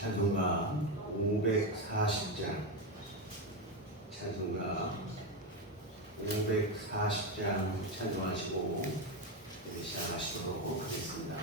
찬송가 540장, 찬송가 540장 찬송하시고 시작하시도록 하겠습니다.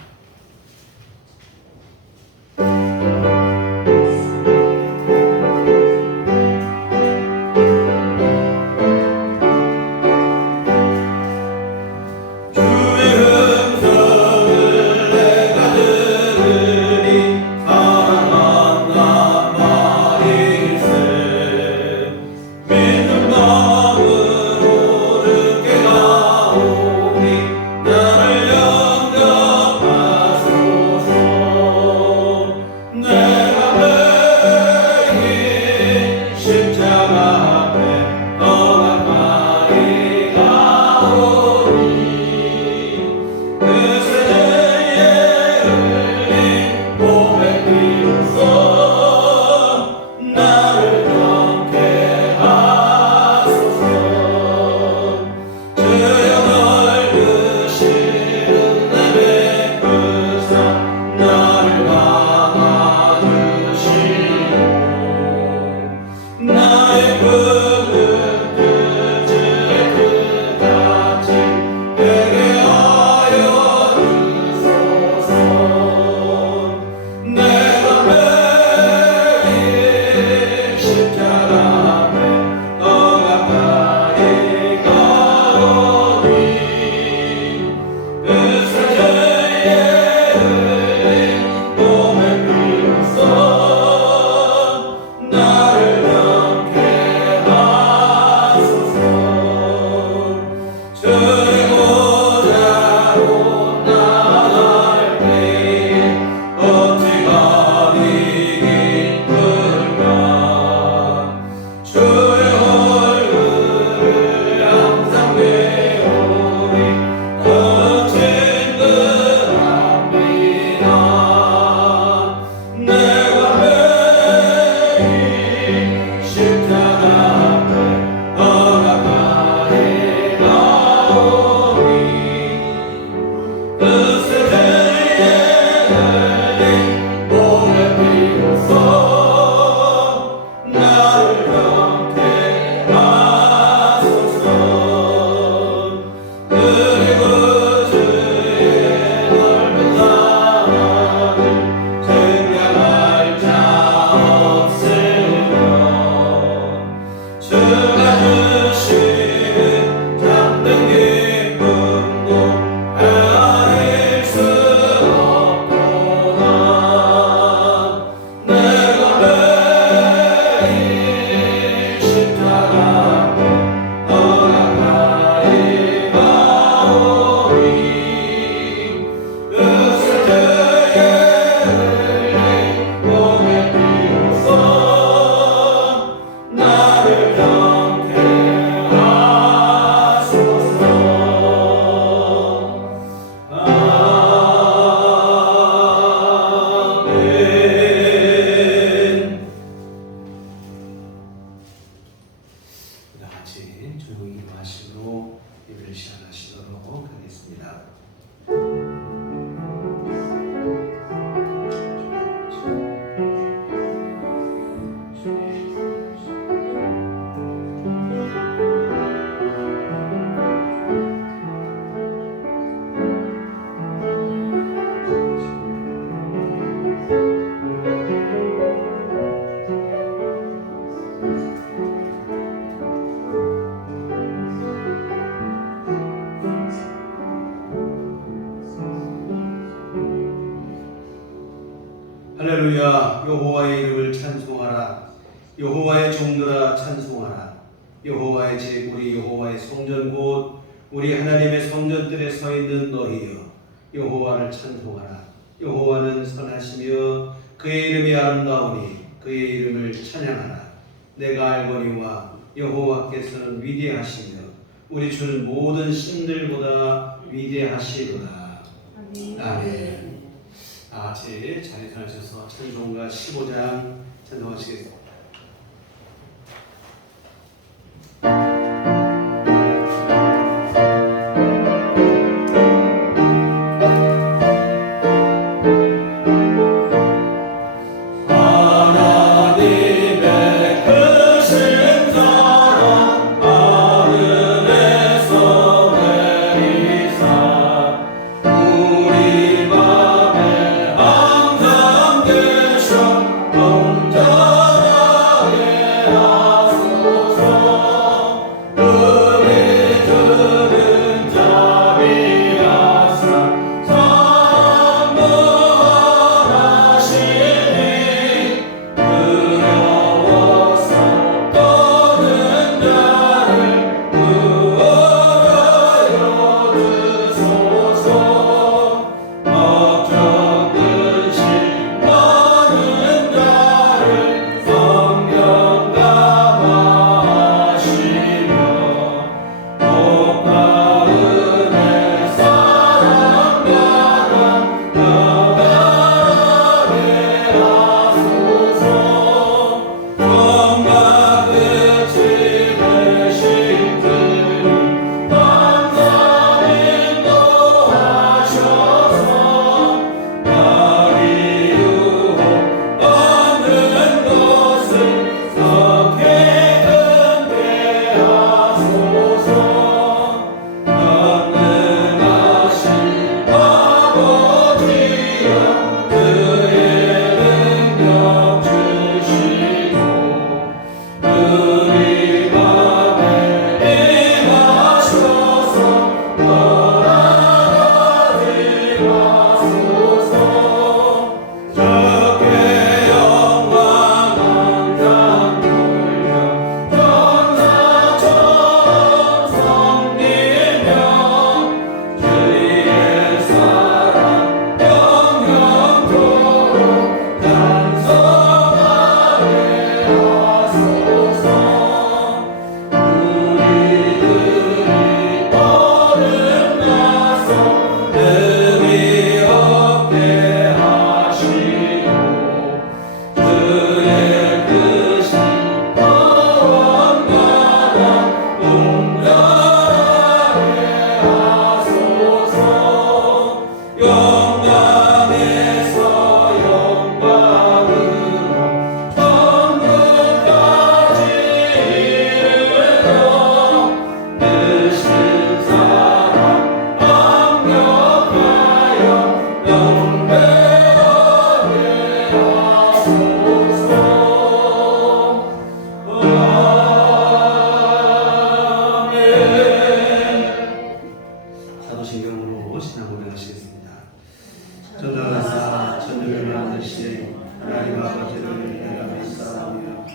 할렐루야. 여호와의 이름을 찬송하라. 여호와의 종들아 찬송하라. 여호와의 제물이 여호와의 성전 곧 우리 하나님의 성전들에 서 있는 너희여, 여호와를 찬송하라. 여호와는 선하시며 그의 이름이 아름다우니 그의 이름을 찬양하라. 내가 알거니와 여호와께서는 위대하시며 우리 주는 모든 신들보다 위대하시구나. 아멘. 다 같이 자리에 서셔서 찬송가 15장 찬송하시겠습니다. 아 사도신경으로 신앙 고백하시겠습니다. 전능하사 천지를 만드신 하나님 아버지를 내가 믿사오며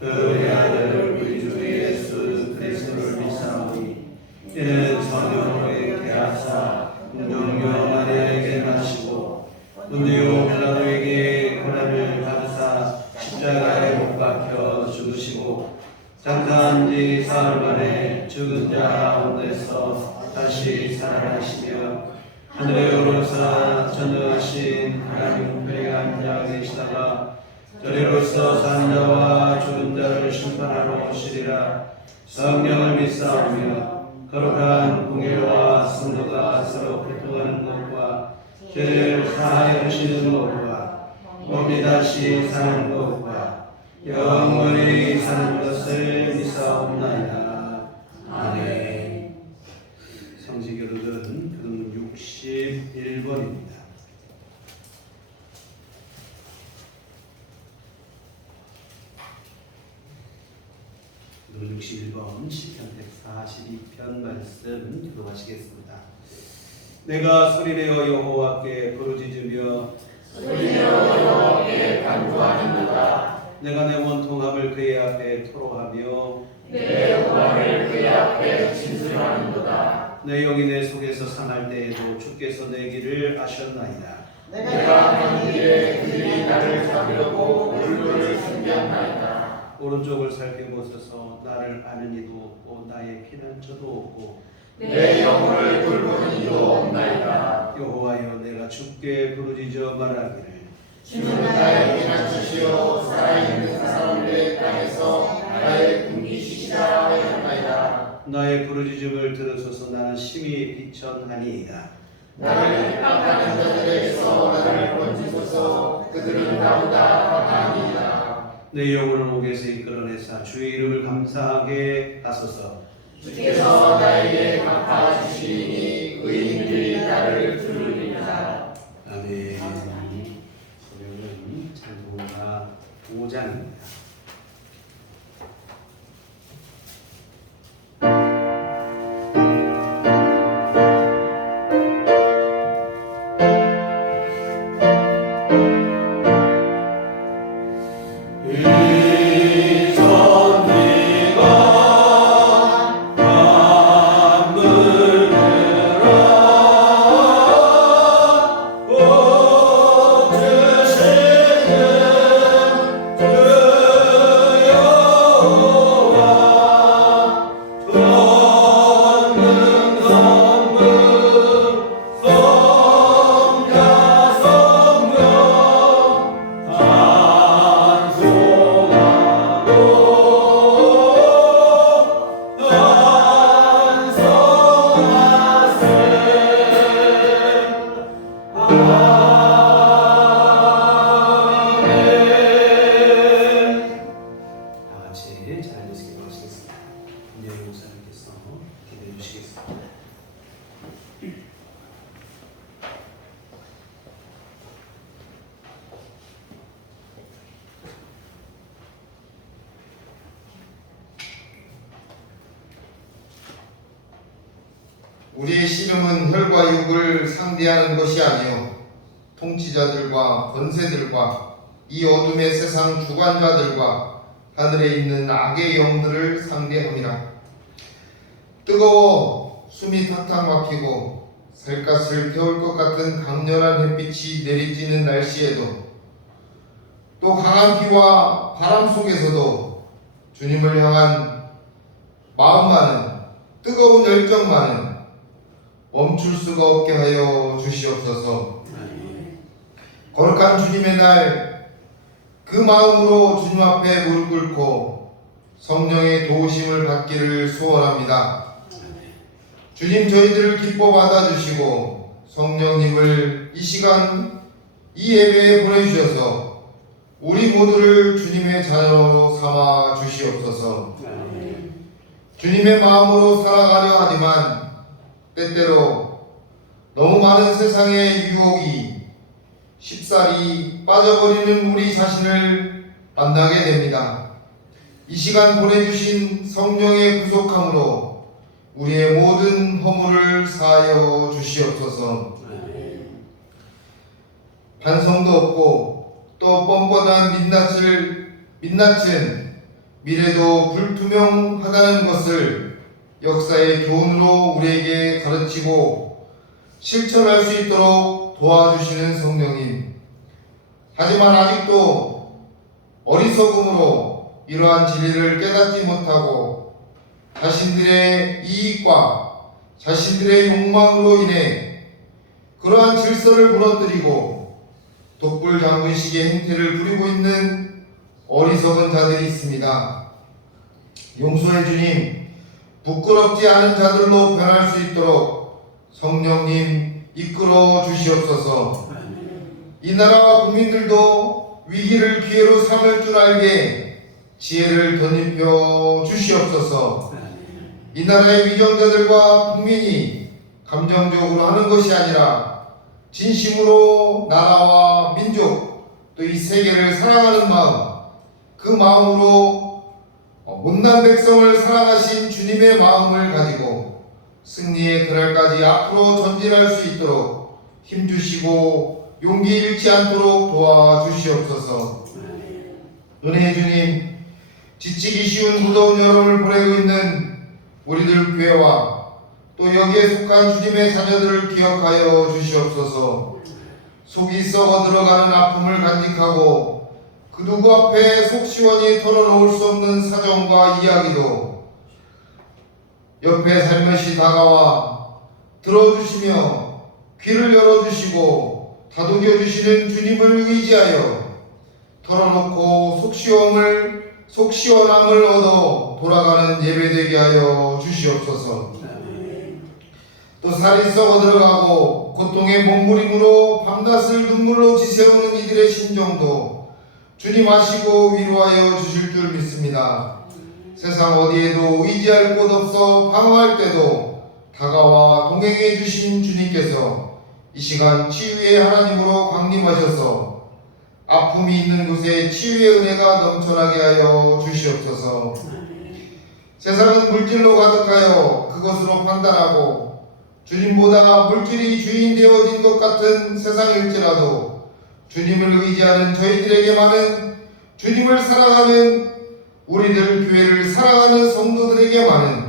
그의 아들 우리 주 예수 그리스도를 믿사오니 이는 성령으로 잉태하사 동정녀 마리아에게 나시고 본디오 빌라도에게 고난을 받으사 십자가에 못 박혀 죽으시고 장사한 지 사흘 만에 죽은 자 가운데서 다시 살아나시며 하늘에 오르사 전능하신 하나님 우편에 앉아 계시다가 저리로서 산 자와 죽은 자를 심판하러 오시리라. 성령을 믿사오며 거룩한 공예와 성도가 서로 교통하는 것과 죄를 사하여 주시는 것과 몸이 다시 사는 것과 영원히 사는 것을 믿사옵나이다. 아멘. 성지교독은 금 61번입니다. 금 61번 시편 142편 말씀 교독하시겠습니다. 내가 소리내어 여호와께 부르짖으며 간구하는도다. 내가 내 원통함을 그의 앞에 토로하며 내 영광을 그의 앞에 진술하는도다. 내 영이 내 속에서 상할 때에도 주께서 내 길을 아셨나이다. 내가 한 길에 그들이 나를 잡으려고 물로를 준비하나이다. 오른쪽을 살펴보소서. 나를 아는 이도 없고 나의 피난처도 없고 내 영혼을 돌보는 이도 없나이다. 여호와여 내가 주께 부르짖어 말하기를 주는 나의 피난처시요 살아있는 사람들의 땅에서 나의 군기시시라 하였나이다. 나의 부르짖음을 들으소서. 나는 심히 비천하니이다. 나를 핍박하는 자들에게서 나를 건지소서. 그들은 나보다 강하니이다. 내 영혼을 옥에서 이끌어내사 주의 이름을 감사하게 하소서. 주께서 나에게 갚아주시니 의인들이 나를 들으리라. 아멘. 오늘은 찬송가 5장입니다. 우리의 씨름은 혈과 육을 상대하는 것이 아니요 통치자들과 권세들과 이 어둠의 세상 주관자들과 하늘에 있는 악의 영들을 상대함이라. 뜨거워 숨이 탁탁 막히고 살갗을 태울 것 같은 강렬한 햇빛이 내리쬐는 날씨에도 또 강한 비와 바람 속에서도 주님을 향한 마음만은 뜨거운 열정만은 멈출 수가 없게 하여 주시옵소서. 거룩한 주님의 날 그 마음으로 주님 앞에 무릎 꿇고 성령의 도우심을 받기를 소원합니다. 주님 저희들을 기뻐 받아주시고 성령님을 이 시간 이 예배에 보내주셔서 우리 모두를 주님의 자녀로 삼아 주시옵소서. 주님의 마음으로 살아가려 하지만 때때로 너무 많은 세상의 유혹이 쉽사리 빠져버리는 우리 자신을 만나게 됩니다. 이 시간 보내주신 성령의 구속함으로 우리의 모든 허물을 사하여 주시옵소서. 반성도 없고 또 뻔뻔한 민낯은 미래도 불투명하다는 것을 역사의 교훈으로 우리에게 가르치고 실천할 수 있도록 도와주시는 성령님. 하지만 아직도 어리석음으로 이러한 진리를 깨닫지 못하고 자신들의 이익과 자신들의 욕망으로 인해 그러한 질서를 무너뜨리고 독불장군식의 행태를 부리고 있는 어리석은 자들이 있습니다. 용서해 주님, 부끄럽지 않은 자들로 변할 수 있도록 성령님 이끌어 주시옵소서. 이 나라와 국민들도 위기를 기회로 삼을 줄 알게 지혜를 덧입혀 주시옵소서. 이 나라의 위정자들과 국민이 감정적으로 하는 것이 아니라 진심으로 나라와 민족 또 이 세계를 사랑하는 마음, 그 마음으로 못난 백성을 사랑하신 주님의 마음을 가지고 승리의 그날까지 앞으로 전진할 수 있도록 힘주시고 용기 잃지 않도록 도와주시옵소서. 은혜의 주님, 지치기 쉬운 무더운 여름을 보내고 있는 우리들 교회와 또 여기에 속한 주님의 자녀들을 기억하여 주시옵소서. 속이 썩어 들어가는 아픔을 간직하고 그 누구 앞에 속 시원히 털어놓을 수 없는 사정과 이야기도 옆에 살며시 다가와 들어주시며 귀를 열어주시고 다독여 주시는 주님을 의지하여 털어놓고 속 시원함을 얻어 돌아가는 예배되게 하여 주시옵소서. 또 살이 썩어 들어가고 고통의 몸부림으로 밤낮을 눈물로 지새우는 이들의 심정도 주님 아시고 위로하여 주실 줄 믿습니다. 세상 어디에도 의지할 곳 없어 방황할 때도 다가와 동행해 주신 주님께서 이 시간 치유의 하나님으로 강림하셔서 아픔이 있는 곳에 치유의 은혜가 넘쳐나게 하여 주시옵소서. 세상은 물질로 가득하여 그것으로 판단하고 주님보다 물질이 주인 되어진 것 같은 세상일지라도 주님을 의지하는 저희들에게만은 주님을 사랑하는 우리들 교회를 사랑하는 성도들에게만은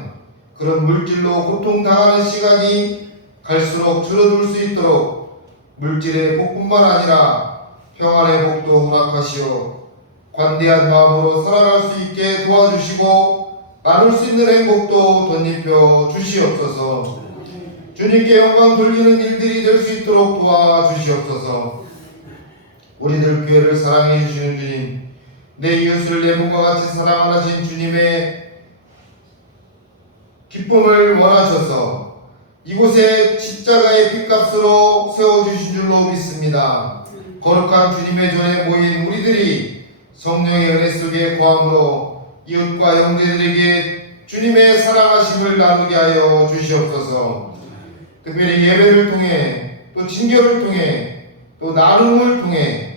그런 물질로 고통당하는 시간이 갈수록 줄어들 수 있도록 물질의 복뿐만 아니라 평안의 복도 허락하시어 관대한 마음으로 살아갈 수 있게 도와주시고 나눌 수 있는 행복도 덧입혀 주시옵소서. 주님께 영광 돌리는 일들이 될 수 있도록 도와주시옵소서. 우리들 교회를 사랑해 주시는 주님, 내 이웃을 내 몸과 같이 사랑하신 주님의 기쁨을 원하셔서 이곳에 십자가의 핏값으로 세워주신 줄로 믿습니다. 거룩한 주님의 전에 모인 우리들이 성령의 은혜 속에 거함으로 이웃과 형제들에게 주님의 사랑하심을 나누게 하여 주시옵소서. 특별히 예배를 통해 또 징계를 통해 또 나눔을 통해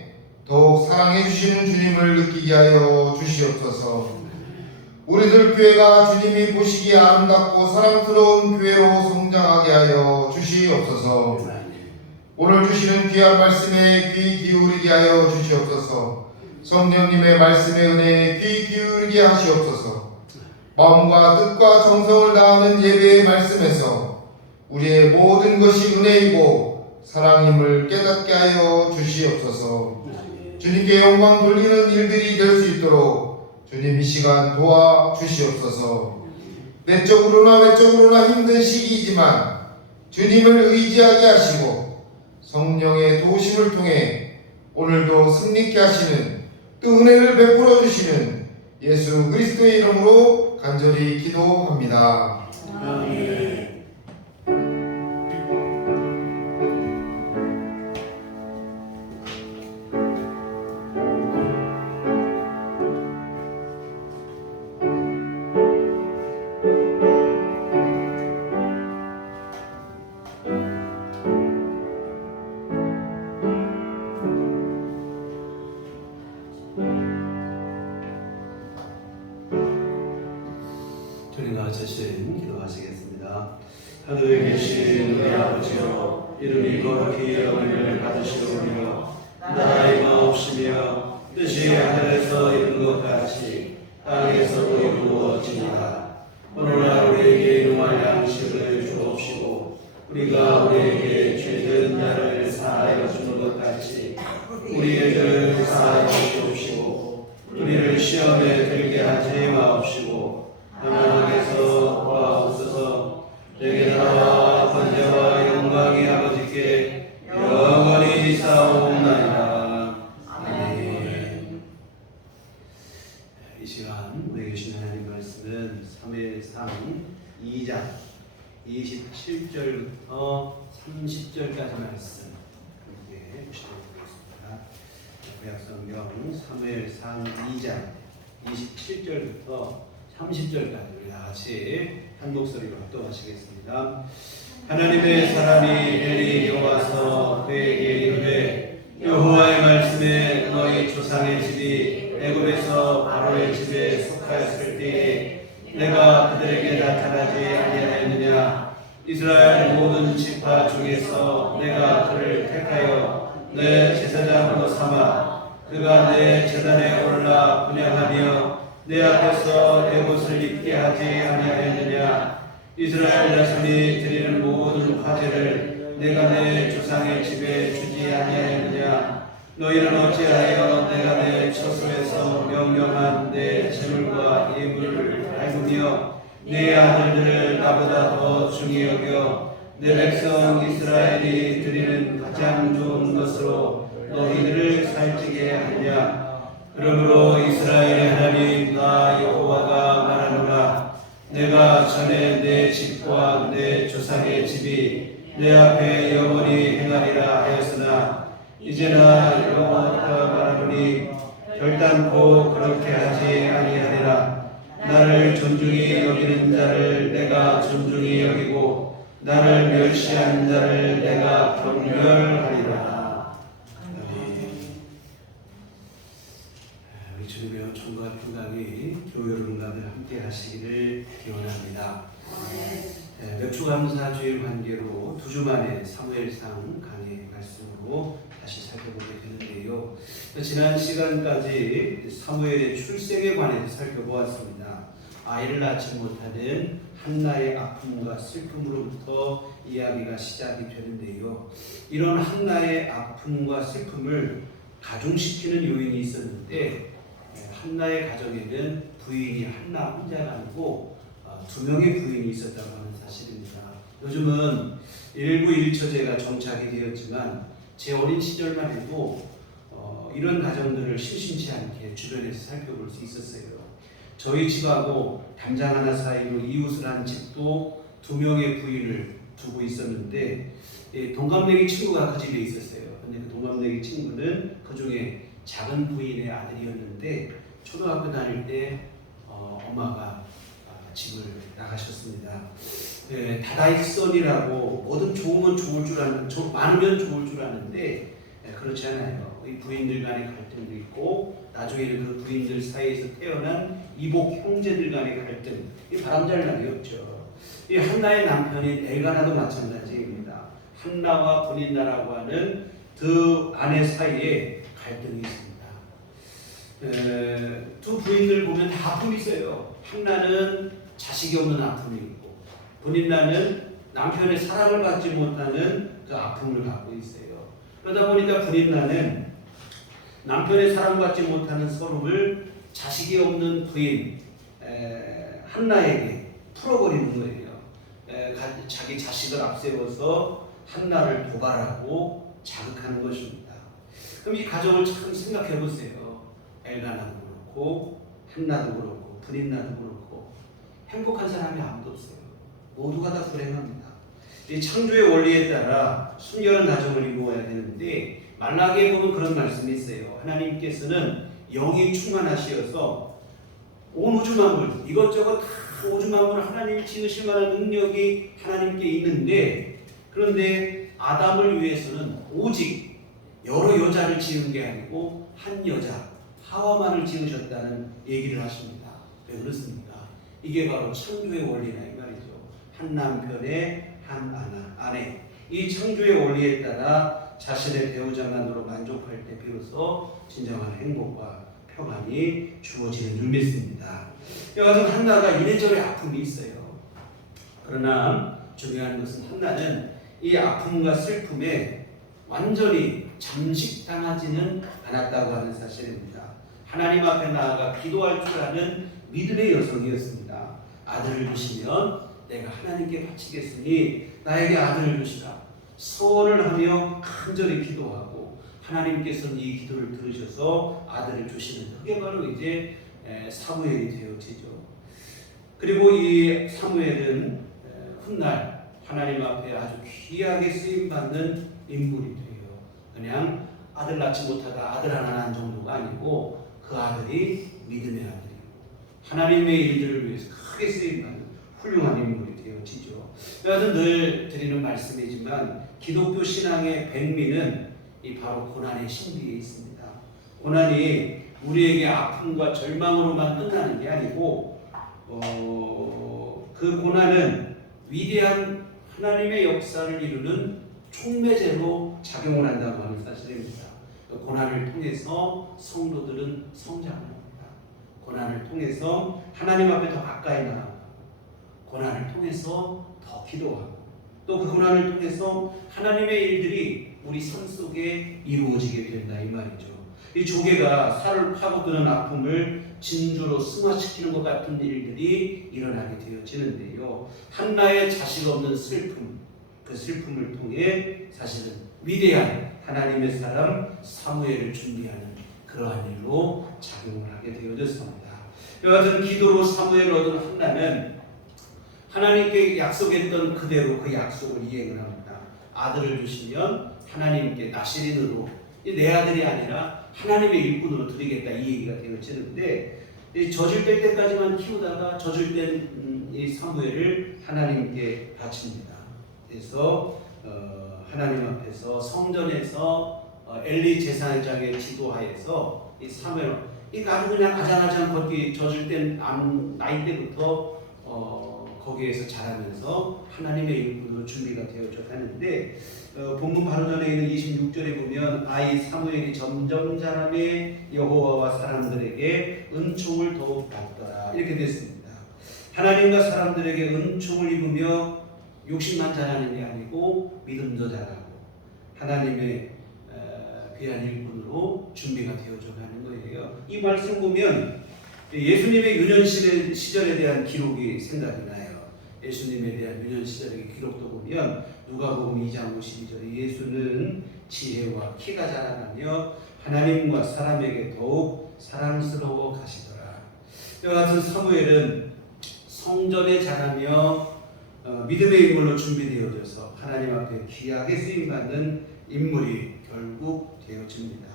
더욱 사랑해 주시는 주님을 느끼게 하여 주시옵소서. 우리들 교회가 주님이 보시기에 아름답고 사랑스러운 교회로 성장하게 하여 주시옵소서. 오늘 주시는 귀한 말씀에 귀 기울이게 하여 주시옵소서. 성령님의 말씀의 은혜에 귀 기울이게 하시옵소서. 마음과 뜻과 정성을 다하는 예배의 말씀에서 우리의 모든 것이 은혜이고 사랑임을 깨닫게 하여 주시옵소서. 주님께 영광 돌리는 일들이 될 수 있도록 주님 이 시간 도와주시옵소서. 내적으로나 외적으로나 힘든 시기이지만 주님을 의지하게 하시고 성령의 도우심을 통해 오늘도 승리케 하시는 또 은혜를 베풀어 주시는 예수 그리스도의 이름으로 간절히 기도합니다. 아멘. 주님과 같이 기도하시겠습니다. 하늘에 계신 우리 아버지여, 이름이 거룩히 여김을 받으시오며 나라의 마옵시며 뜻이 하늘에서 이룬 것 같이 땅에서도 이루어지니라. 오늘날 우리에게 일용할 양식을 주옵시고 우리가 우리에게 죄진 자를 사하여 주는 것 같이 우리의 죄를 사하여 주옵시고 우리를 시험에 들게 하지 마옵시고 다만 악에서 구하옵소서. 내게 나와 권세와 영광이 아버지께 영원히 있사옵나이다. 아멘. 이 시간 우리에게 주신 하나님 말씀은 사무엘상 2장 27절부터 30절까지 말씀 함께 보시겠습니다. 구약성경 사무엘상 2장 27절부터 30절까지 우리 다 같이 한 목소리로 합독하시겠습니다. 하나님의 사람이 엘리에게 와서 그에게 이르되 여호와의 말씀에 너희 조상의 집이 애굽에서 바로의 집에 속하였을 때에 내가 그들에게 나타나지 아니하였느냐. 이스라엘 모든 지파 중에서 내가 그를 택하여 내 제사장으로 삼아 그가 내 제단에 올라 분향하며 내 앞에서 내 옷을 입게 하지 아니하였느냐. 이스라엘 자손이 드리는 모든 화제를 내가 내 조상의 집에 주지 아니하였느냐. 너희는 어찌하여 내가 내 처소에서 명령한 내 재물과 예물을 밟으며 내 아들들을 나보다 더 중히 여겨 내 백성 이스라엘이 드리는 가장 좋은 것으로 너희들을 살찌게 하느냐. 그러므로 이스라엘의 하나님 나 여호와가 말하노라. 내가 전에 내 집과 내 조상의 집이 내 앞에 영원히 행하리라 하였으나 이제나 여호와가 말하노니 결단코 그렇게 하지 아니하리라. 나를 존중히 여기는 자를 내가 존중히 여기고 나를 멸시하는 자를 내가 경멸하리라. 우리 주님의 총과 평강이 교회여러분과들 함께 하시기를 기원합니다. 멸추감사 주일 관계로 2주 만에 사무엘상 강의 말씀으로 다시 살펴보게 되는데요. 지난 시간까지 사무엘의 출생에 관해서 살펴보았습니다. 아이를 낳지 못하는 한나의 아픔과 슬픔으로부터 이야기가 시작이 되는데요. 이런 한나의 아픔과 슬픔을 가중시키는 요인이 있었는데 한나의 가정에는 부인이 한나 혼자가 아니고 2명의 부인이 있었다고 하는 사실입니다. 요즘은 일부 일처제가 정착이 되었지만 제 어린 시절만 해도 이런 가정들을 심심치 않게 주변에서 살펴볼 수 있었어요. 저희 집하고 담장 하나 사이로 이웃을 한 집도 2명의 부인을 두고 있었는데 동갑내기 친구가 그 집에 있었어요. 근데 그 동갑내기 친구는 그 중에 작은 부인의 아들이었는데 초등학교 다닐 때 엄마가 집을 나가셨습니다. 다다익선이라고 뭐든 좋으면 좋을 줄 아는, 많으면 좋을 줄 아는데 그렇지 않아요. 이 부인들 간의 갈등도 있고 나중에는 그 부인들 사이에서 태어난 이복 형제들 간의 갈등, 이 바람잘 날이 없죠. 이 한나의 남편인 엘가나도 마찬가지입니다. 한나와 브닌나라고 하는 그 아내 사이에 갈등이 있습니다. 두 부인들 보면 다 아픔이 있어요. 한나는 자식이 없는 아픔이 있고 브닌나는 남편의 사랑을 받지 못하는 그 아픔을 갖고 있어요. 그러다 보니까 브닌나는 남편의 사랑받지 못하는 서름을 자식이 없는 부인 한나에게 풀어버리는 거예요. 자기 자식을 앞세워서 한나를 도발하고 자극하는 것입니다. 그럼 이 가정을 참 생각해 보세요. 엘가나도 그렇고 한나도 그렇고 브닌나도 그렇고 행복한 사람이 아무도 없어요. 모두가 다 불행합니다. 이 창조의 원리에 따라 순결한 가정을 이루어야 되는데 말라기에 보면 그런 말씀이 있어요. 하나님께서는 영이 충만하시어서 온 우주 만물 이것저것 다 우주 만물을 하나님이 지으실 만한 능력이 하나님께 있는데 그런데 아담을 위해서는 오직 여러 여자를 지은 게 아니고 한 여자 하와만을 지으셨다는 얘기를 하십니다. 왜 그렇습니까? 이게 바로 창조의 원리다 이 말이죠. 한 남편에 한 아내 이 창조의 원리에 따라 자신의 배우자만으로 만족할 때 비로소 진정한 행복과 평안이 주어지는 줄 믿습니다. 이와 같은 한나가 이래저래 아픔이 있어요. 그러나 중요한 것은 한나는 이 아픔과 슬픔에 완전히 잠식당하지는 않았다고 하는 사실입니다. 하나님 앞에 나아가 기도할 줄 아는 믿음의 여성이었습니다. 아들을 주시면 내가 하나님께 바치겠으니 나에게 아들을 주시라. 소원을 하며 간절히 기도하고 하나님께서는 이 기도를 들으셔서 아들을 주시는 그게 바로 이제 사무엘이 되어지죠. 그리고 이 사무엘은 훗날 하나님 앞에 아주 귀하게 쓰임받는 인물이 돼요. 그냥 아들 낳지 못하다 아들 하나 낳은 정도가 아니고 그 아들이 믿음의 아들이고 하나님의 일들을 위해서 크게 쓰임받는 훌륭한 인물이 되어지죠. 여하튼 늘 드리는 말씀이지만 기독교 신앙의 백미는 이 바로 고난의 신비에 있습니다. 고난이 우리에게 아픔과 절망으로만 끝나는 게 아니고 그 고난은 위대한 하나님의 역사를 이루는 촉매제로 작용을 한다고 하는 사실입니다. 고난을 통해서 성도들은 성장합니다. 고난을 통해서 하나님 앞에 더 가까이 나아가고 고난을 통해서 더 기도하고 또 그 고난을 통해서 하나님의 일들이 우리 삶 속에 이루어지게 된다 이 말이죠. 이 조개가 살을 파고드는 아픔을 진주로 승화시키는 것 같은 일들이 일어나게 되어지는데요. 한나의 자식 없는 슬픔, 그 슬픔을 통해 사실은 위대한 하나님의 사람 사무엘을 준비하는 그러한 일로 작용을 하게 되어졌습니다. 여하튼 기도로 사무엘을 얻은 한나는 하나님께 약속했던 그대로 그 약속을 이행을 합니다. 아들을 주시면 하나님께 나시린으로 내 아들이 아니라 하나님의 일꾼으로 드리겠다 이 얘기가 되어지는데 젖을 뺄 때까지만 키우다가 젖을 땐 이 사무엘을 하나님께 바칩니다. 그래서 하나님 앞에서 성전에서 엘리 제사장의 지도하에서 이 사무엘 이 아주 그냥 아장아장 걷기 젖을 땐 나이 때부터 거기에서 자라면서 하나님의 일꾼으로 준비가 되어져 가는데 본문 바로 전에 있는 26절에 보면 아이 사무엘이 점점 자라매 여호와와 사람들에게 은총을 더욱 받더라 이렇게 됐습니다. 하나님과 사람들에게 은총을 입으며 욕심만 자라는 게 아니고 믿음도 자라고 하나님의 귀한 일꾼으로 준비가 되어져 가는 거예요. 이 말씀 보면 예수님의 유년 시절에 대한 기록이 생각이 나요. 예수님에 대한 유년 시절의 기록도 보면 누가복음 2장 52절에 예수는 지혜와 키가 자라나며 하나님과 사람에게 더욱 사랑스러워 가시더라. 이와 같은 사무엘은 성전에 자라며 믿음의 인물로 준비되어져서 하나님 앞에 귀하게 쓰임받는 인물이 결국 되어집니다.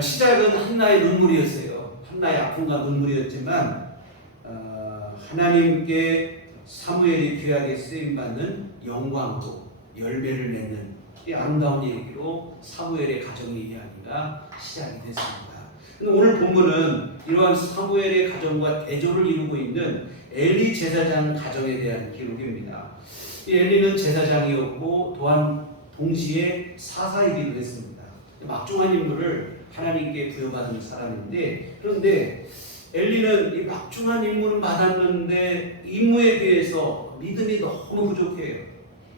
시작은 한나의 눈물이었어요. 한나의 아픔과 눈물이었지만 하나님께 사무엘이 귀하게 쓰임받는 영광으로 열매를 맺는 이 아름다운 얘기로 사무엘의 가정의 이야기가 시작이 됐습니다. 오늘 본문은 이러한 사무엘의 가정과 대조를 이루고 있는 엘리 제사장 가정에 대한 기록입니다. 이 엘리는 제사장이었고 또한 동시에 사사이기도 했습니다. 막중한 임무를 하나님께 부여받은 사람인데 그런데 엘리는 이 막중한 임무를 받았는데 임무에 비해서 믿음이 너무 부족해요.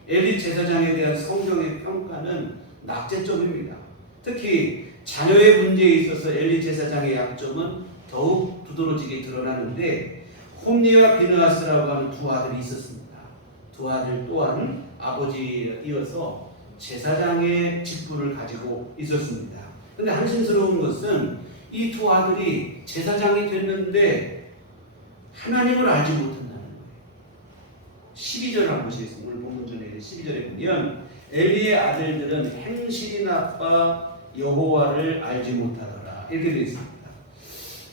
엘리 제사장에 대한 성경의 평가는 낙제점입니다. 특히 자녀의 문제에 있어서 엘리 제사장의 약점은 더욱 두드러지게 드러나는데 홈리와 비느하스라고 하는 두 아들이 있었습니다. 두 아들 또한 아버지에 이어서 제사장의 직분을 가지고 있었습니다. 그런데 한심스러운 것은 이 두 아들이 제사장이 됐는데 하나님을 알지 못한다는 거예요. 12절 한번 보시겠습니다. 오늘 본문 전에 12절에 보면 엘리의 아들들은 행실이 나빠 여호와를 알지 못하더라 이렇게 되어 있습니다.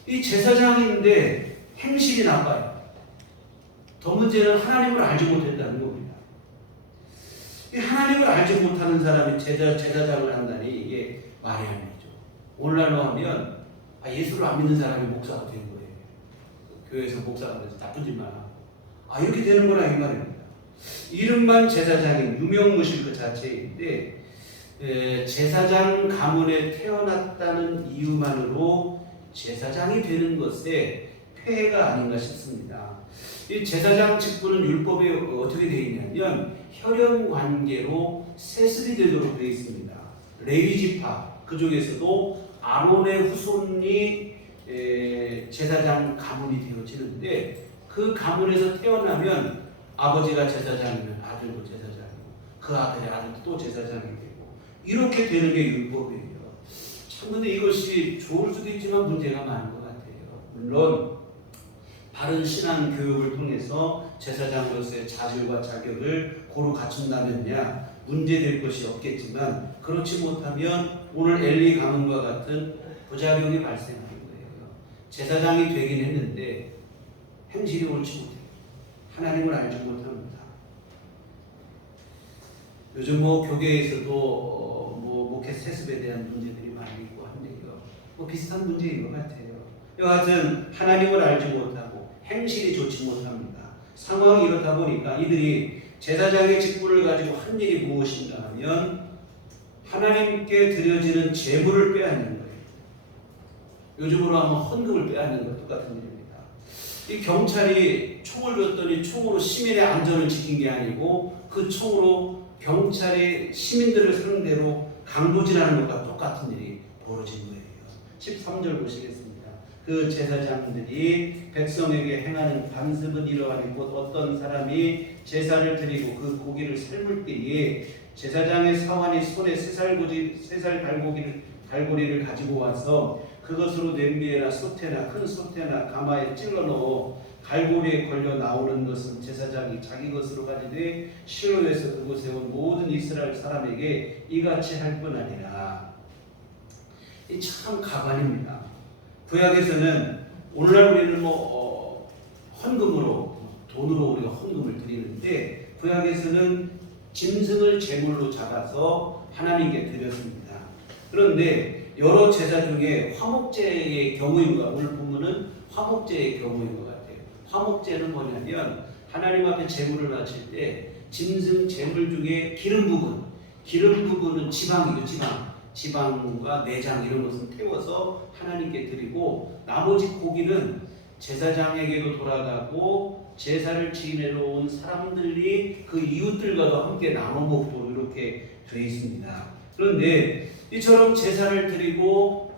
이 제사장인데 행실이 나빠요. 더 문제는 하나님을 알지 못했다는 겁니다. 이 하나님을 알지 못하는 사람이 제사장을 한다니 이게 말이 안 되죠. 오늘날로 하면 예수를 안 믿는 사람이 목사가 된 거예요. 교회에서 목사가 돼서 나쁜 짓만 하고 이렇게 되는 거라 이 말입니다. 이름만 제사장인 유명무실 그 자체인데 제사장 가문에 태어났다는 이유만으로 제사장이 되는 것에 폐해가 아닌가 싶습니다. 이 제사장 직분은 율법에 어떻게 되어 있냐면 혈연 관계로 세습이 되도록 되어 있습니다. 레위 지파 그 중에서도 아론의 후손이 제사장 가문이 되어지는데 그 가문에서 태어나면 아버지가 제사장이면 아들도 제사장이고 그 아들의 아들도 또 제사장이 되고 이렇게 되는 게 율법이에요. 참 근데 이것이 좋을 수도 있지만 문제가 많은 것 같아요. 물론 바른 신앙 교육을 통해서 제사장으로서의 자질과 자격을 고루 갖춘다면야 문제될 것이 없겠지만 그렇지 못하면 오늘 엘리 가문과 같은 부작용이 발생하는 거예요. 제사장이 되긴 했는데 행실이 옳지 못해요. 하나님을 알지 못합니다. 요즘 교계에서도 목회 세습에 대한 문제들이 많이 있고 한데요. 비슷한 문제인 것 같아요. 여하튼 하나님을 알지 못하고 행실이 좋지 못합니다. 상황이 이렇다 보니까 이들이 제사장의 직분을 가지고 한 일이 무엇인가 하면 하나님께 드려지는 제물을 빼앗는 거예요. 요즘으로 하면 헌금을 빼앗는 것 똑같은 일입니다. 이 경찰이 총을 줬더니 총으로 시민의 안전을 지킨 게 아니고 그 총으로 경찰이 시민들을 상대로 강도질하는 것과 똑같은 일이 벌어진 거예요. 13절 보시겠습니다. 그 제사장들이 백성에게 행하는 관습은 이러하니 곧 어떤 사람이 제사를 드리고 그 고기를 삶을 때에 제사장의 사환이 손에 쇠살 갈고리를 가지고 와서 그것으로 냄비에나 솥에나 큰 솥에나 가마에 찔러 넣어 갈고리에 걸려 나오는 것은 제사장이 자기 것으로 가지되 실로에서 그곳에 온 모든 이스라엘 사람에게 이같이 할 뿐 아니라. 이 참 가관입니다. 구약에서는 오늘날 우리는 헌금으로 돈으로 우리가 헌금을 드리는데 구약에서는 짐승을 제물로 잡아서 하나님께 드렸습니다. 그런데 여러 제사 중에 화목제의 경우인 것, 오늘 본문은 화목제의 경우인 것 같아요. 화목제는 뭐냐면 하나님 앞에 제물을 바칠 때 짐승 제물 중에 기름 부분은 지방이죠. 지방과 내장 이런 것은 태워서 하나님께 드리고 나머지 고기는 제사장에게도 돌아가고 제사를 지내러 온 사람들이 그 이웃들과도 함께 나눠 먹도록 이렇게 되어 있습니다. 그런데 이처럼 제사를 드리고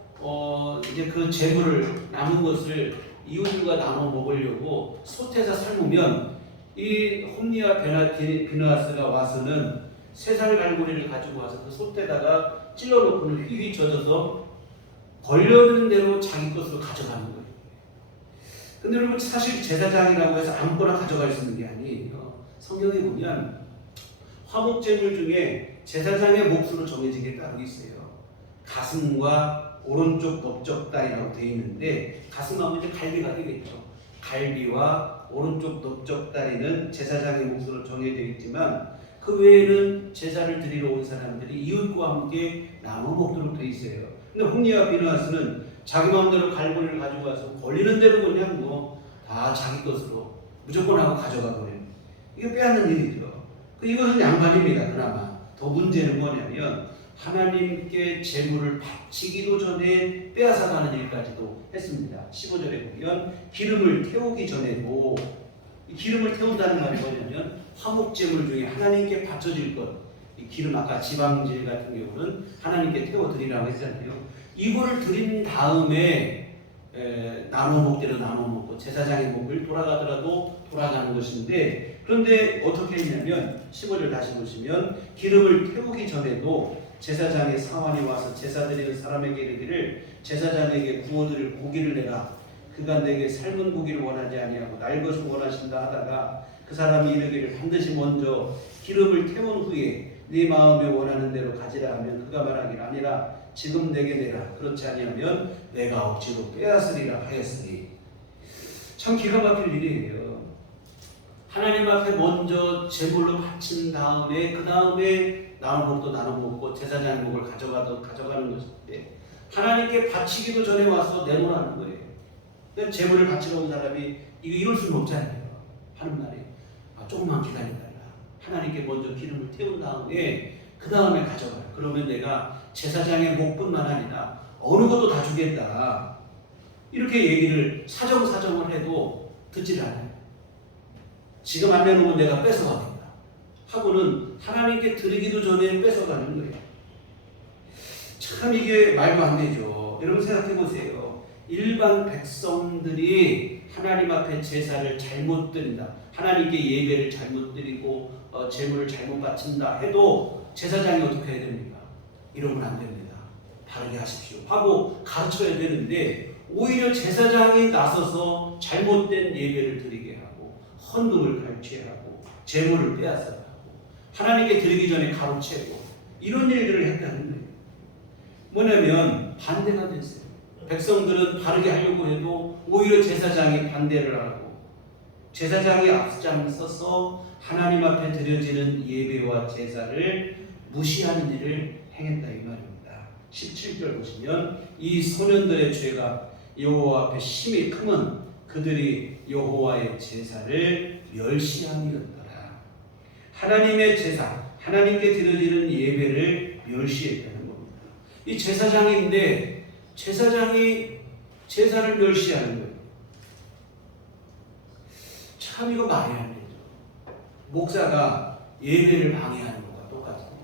이제 그 제물을 남은 것을 이웃들과 나눠 먹으려고 솥에서 삶으면 이 홈리와 비느하스가 와서는 쇠살 갈고리를 가지고 와서 그 솥에다가 찔러놓고는 휘휘 젖어서 걸려드는 대로 자기 것으로 가져가는 거예요. 근데 여러분 사실 제사장이라고 해서 아무거나 가져갈 수 있는 게 아니에요. 성경에 보면 화목제물 중에 제사장의 몫으로 정해진 게 따로 있어요. 가슴과 오른쪽 넓적다리라고 되어 있는데 가슴하고 이제 갈비가 되겠죠. 갈비와 오른쪽 넓적다리는 제사장의 몫으로 정해져 있지만 그 외에는 제사를 드리러 온 사람들이 이웃과 함께 나눠 먹도록 되어 있어요. 근데 홈리와 비느하스는 자기 마음대로 갈고리를 가지고 와서 걸리는 대로 그냥 다 자기 것으로 무조건 하고 가져가 버려요. 이게 빼앗는 일이죠. 이것은 양반입니다. 그나마 더 문제는 뭐냐면 하나님께 제물을 바치기도 전에 빼앗아가는 일까지도 했습니다. 15절에 보면 기름을 태우기 전에도 이 기름을 태운다는 말이 뭐냐면 화목제물 중에 하나님께 바쳐질 것, 이 기름 아까 지방질 같은 경우는 하나님께 태워드리라고 했잖아요. 이거를 드린 다음에 나눠 먹대로 나눠 먹고 제사장의 목을 돌아가더라도 돌아가는 것인데 그런데 어떻게 했냐면 15절 다시 보시면 기름을 태우기 전에도 제사장의 사환이 와서 제사 드리는 사람에게 이르기를 제사장에게 구워드릴 고기를 내라. 그가 내게 삶은 고기를 원하지 아니하고 날 것을 원하신다 하다가 그 사람이 이르기를 반드시 먼저 기름을 태운 후에 네 마음에 원하는 대로 가지라 하면 그가 말하기를 아니라 지금 내게 내라. 그렇지 아니하면 내가 억지로 빼앗으리라 하였으니. 참 기가 막힐 일이에요. 하나님 앞에 먼저 제물로 바친 다음에 그 다음에 나눠 먹도 나눠 먹고 제사장 목을 가져가는 것인데 하나님께 바치기도 전에 와서 내놓으라는 거예요. 그러니까 제물을 바치러 온 사람이 이거 이럴 수는 없잖아요. 하는 말이 조금만 기다려달라. 하나님께 먼저 기름을 태운 다음에 그 다음에 가져가요. 그러면 내가 제사장의 목뿐만 아니라 어느 것도 다 주겠다. 이렇게 얘기를 사정사정을 해도 듣질 않아요. 지금 안 내놓으면 내가 뺏어가겠다 하고는 하나님께 드리기도 전에 뺏어가는 거예요. 참 이게 말도 안 되죠. 여러분 생각해 보세요. 일반 백성들이 하나님 앞에 제사를 잘못 드린다, 하나님께 예배를 잘못 드리고 제물을 잘못 바친다 해도 제사장이 어떻게 해야 됩니까? 이러면 안 됩니다. 바르게 하십시오 하고 가르쳐야 되는데, 오히려 제사장이 나서서 잘못된 예배를 드리게 하고 헌금을 갈취하고 제물을 빼앗아가고 하나님께 드리기 전에 가로채고 이런 일들을 했다는 거예요. 뭐냐면 반대가 됐어요. 백성들은 바르게 하려고 해도 오히려 제사장이 반대를 하고 제사장이 앞장서서 하나님 앞에 드려지는 예배와 제사를 무시하는 일을 행했다 이 말입니다. 17절 보시면 이 소년들의 죄가 여호와 앞에 심히 크면 그들이 여호와의 제사를 멸시함이었더라. 하나님의 제사, 하나님께 드려지는 예배를 멸시했다는 겁니다. 이 제사장인데 제사장이 제사를 멸시하는 거예요. 참 이거 말이 안 되죠. 목사가 예배를 방해하는 것과 똑같아요.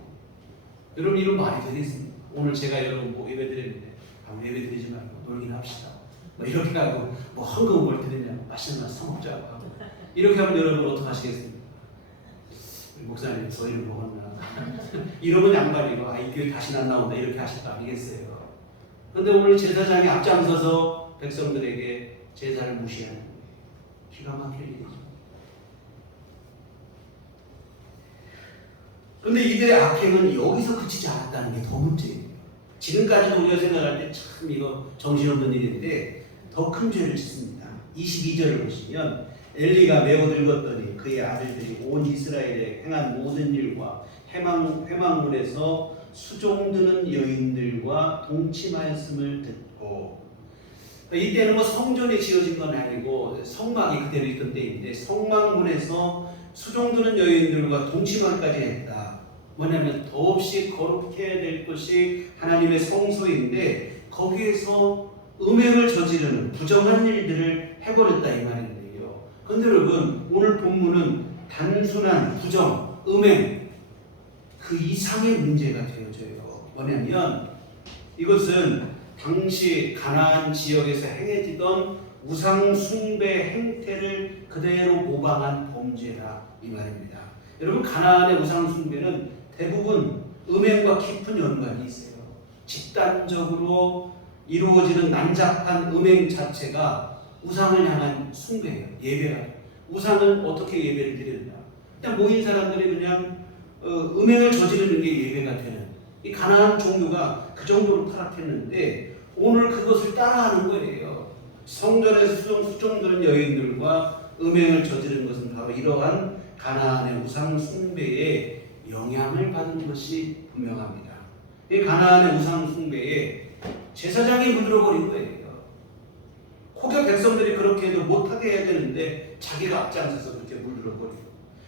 여러분 이런 말이 되겠습니까? 오늘 제가 여러분 뭐 예배 드렸는데 예배 드리지 말고 놀긴 합시다. 뭐 이렇게 하고 뭐 헌금을 뭘 드리냐고 맛있는 거 사먹자고 하고 이렇게 하면 여러분 어떡하시겠습니까? 목사님 저 이름 먹었나? 이러면 양반이고 이 교회 다시 안 나온다 이렇게 하실 거 아니겠어요? 그런데 오늘 제사장이 앞장서서 백성들에게 제사를 무시하는 거예요. 기가 막힐 일이죠. 그런데 이들의 악행은 여기서 그치지 않았다는 게 더 문제예요. 지금까지도 우리가 생각할 때 참 이거 정신없는 일인데 더 큰 죄를 짓습니다. 22절을 보시면 엘리가 매우 늙었더니 그의 아들들이 온 이스라엘에 행한 모든 일과 회막문에서 수종드는 여인들과 동침하였음을 듣고, 이때는 뭐 성전이 지어진 건 아니고 성막이 그대로 있던 때인데 성막문에서 수종드는 여인들과 동침하기까지 했다. 뭐냐면 더없이 거룩해야 될 것이 하나님의 성소인데 거기에서 음행을 저지르는 부정한 일들을 해버렸다 이 말인데요. 그런데 여러분 오늘 본문은 단순한 부정, 음행 그 이상의 문제가 되어져요. 뭐냐면 이것은 당시 가나안 지역에서 행해지던 우상 숭배 행태를 그대로 모방한 범죄다 이 말입니다. 여러분 가나안의 우상 숭배는 대부분 음행과 깊은 연관이 있어요. 집단적으로 이루어지는 난잡한 음행 자체가 우상을 향한 숭배예요. 예배가. 우상은 어떻게 예배를 드린다? 그냥 모인 사람들이 그냥 음행을 저지르는 게 예배가 되는, 이 가나안 종교가 그 정도로 타락했는데 오늘 그것을 따라하는 거예요. 성전에서 수종드는 여인들과 음행을 저지르는 것은 바로 이러한 가나안의 우상 숭배에 영향을 받은 것이 분명합니다. 이 가나안의 우상 숭배에 제사장이 물들어버린 거예요. 혹여 백성들이 그렇게 해도 못하게 해야 되는데 자기가 앞장서서 그렇게 물들어버리고.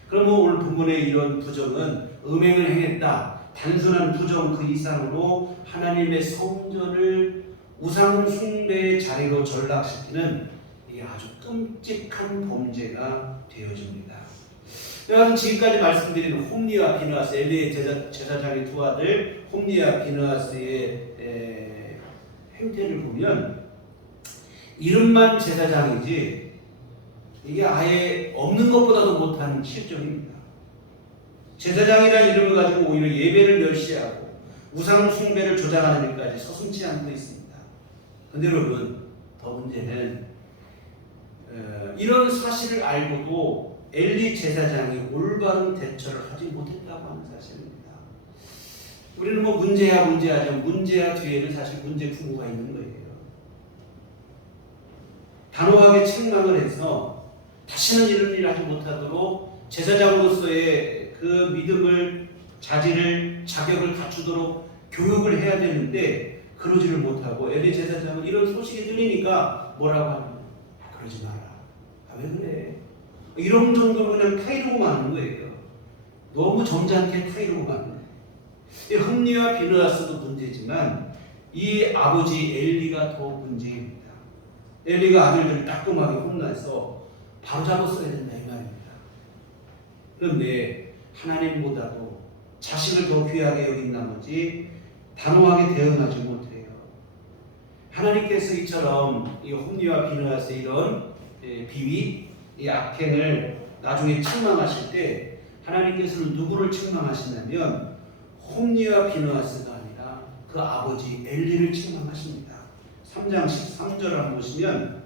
그러면 오늘 본문의 이런 부정은 음행을 행했다, 단순한 부정 그 이상으로 하나님의 성전을 우상 숭배의 자리로 전락시키는 이 아주 끔찍한 범죄가 되어집니다. 여러분 지금까지 말씀드린 홈리와 비느하스, 엘리의 제사장의 두 아들 홈리와 비느하스의 행태를 보면 이름만 제사장이지 이게 아예 없는 것보다도 못한 실정입니다. 제사장이라는 이름을 가지고 오히려 예배를 멸시하고 우상 숭배를 조장하는 일까지 서슴지 않고 있습니다. 그런데 여러분 더 문제는 이런 사실을 알고도 엘리 제사장이 올바른 대처를 하지 못했다고 하는 사실입니다. 우리는 뭐 문제야 뒤에는 사실 문제 부모가 있는 거예요. 단호하게 책망을 해서 다시는 이런 일을 하지 못하도록 제사장으로서의 그 믿음을, 자질을, 자격을 갖추도록 교육을 해야 되는데 그러지를 못하고 엘리 제사장은 이런 소식이 들리니까 뭐라고 하는 거예요? 그러지 마라. 왜 그래? 이런 정도로 그냥 타이르고 마는 거예요. 너무 점잖게 타이르고 가는 거예요. 이 흠니와 비느하스도 문제지만 이 아버지 엘리가 더 문제입니다. 엘리가 아들들을 따끔하게 혼나서 바로잡았어야 된다 이 말입니다. 그런데 하나님보다도 자식을 더 귀하게 여긴 나머지 단호하게 대응하지 못해요. 하나님께서 이처럼 이 홈리와 비느하스 이런 비위, 이 악행을 나중에 책망하실 때 하나님께서는 누구를 책망하시냐면 홈리와 비느하스가 아니라 그 아버지 엘리를 책망하십니다. 3장 13절 한번 보시면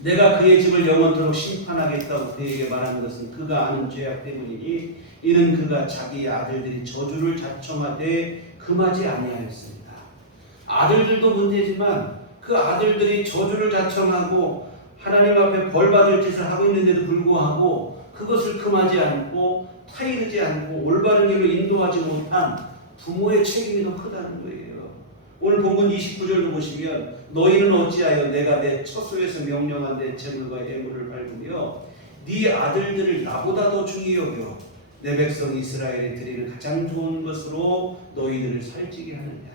내가 그의 집을 영원토록 심판하겠다고 그에게 말하는 것은 그가 아는 죄악 때문이니 이는 그가 자기 아들들이 저주를 자청하되 금하지 아니하였습니다. 아들들도 문제지만 그 아들들이 저주를 자청하고 하나님 앞에 벌받을 짓을 하고 있는데도 불구하고 그것을 금하지 않고 타이르지 않고 올바른 길로 인도하지 못한 부모의 책임이 더 크다는 거예요. 오늘 본문 29절도 보시면 너희는 어찌하여 내가 내 처소에서 명령한 내 재물과 예물을 밟으며 네 아들들을 나보다 더 중히 여겨 내 백성 이스라엘에 드리는 가장 좋은 것으로 너희들을 살찌게 하느냐.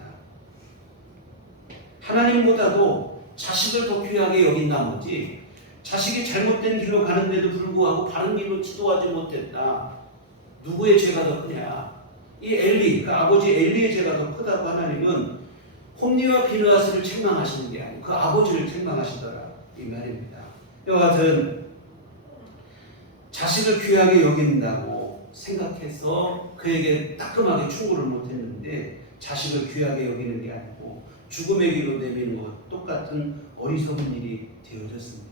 하나님보다도 자식을 더 귀하게 여긴 나머지 자식이 잘못된 길로 가는데도 불구하고 바른 길로 지도하지 못했다. 누구의 죄가 더 크냐? 이 엘리, 그 아버지 엘리의 죄가 더 크다고 하나님은 홈리와 비느하스를 책망하시는 게 아니고 그 아버지를 책망하시더라 이 말입니다. 이와 같은 자식을 귀하게 여긴다고 생각해서 그에게 따끔하게 충고를 못했는데 자식을 귀하게 여기는 게 아니고 죽음의 길로 내미는 것 똑같은 어리석은 일이 되어졌습니다.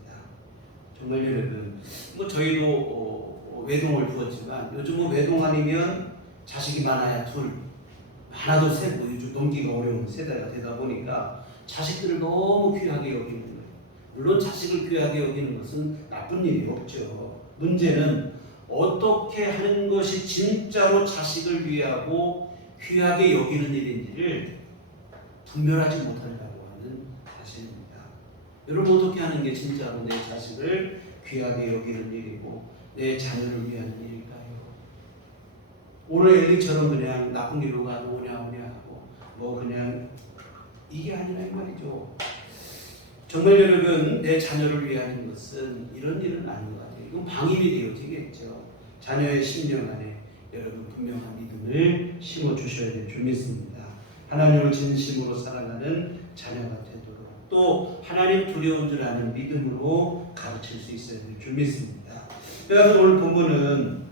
정말 여러분, 저희도 외동을 두었지만 요즘은 외동 아니면 자식이 많아야 둘, 하나도 셋, 요즘 넘기가 어려운 세대가 되다 보니까 자식들을 너무 귀하게 여기는 거예요. 물론 자식을 귀하게 여기는 것은 나쁜 일이 없죠. 문제는 어떻게 하는 것이 진짜로 자식을 위하고 귀하게 여기는 일인지를 분별하지 못한다고 하는 사실입니다. 여러분 어떻게 하는 게 진짜로 내 자식을 귀하게 여기는 일이고 내 자녀를 위하는 일일까요? 오늘 엘리처럼 그냥 나쁜 길로 가도 오냐 하고 그냥 이게 아니라 이 말이죠. 정말 여러분 내 자녀를 위하는 것은 이런 일은 아닌 것 같아요. 이건 방임이 되어지겠죠. 자녀의 심령 안에 여러분 분명한 믿음을 심어 주셔야 될 줄 믿습니다. 하나님을 진심으로 사랑하는 자녀가 되도록 또 하나님 두려운 줄 아는 믿음으로 가르칠 수 있어야 될 줄 믿습니다. 그래서 오늘 본문은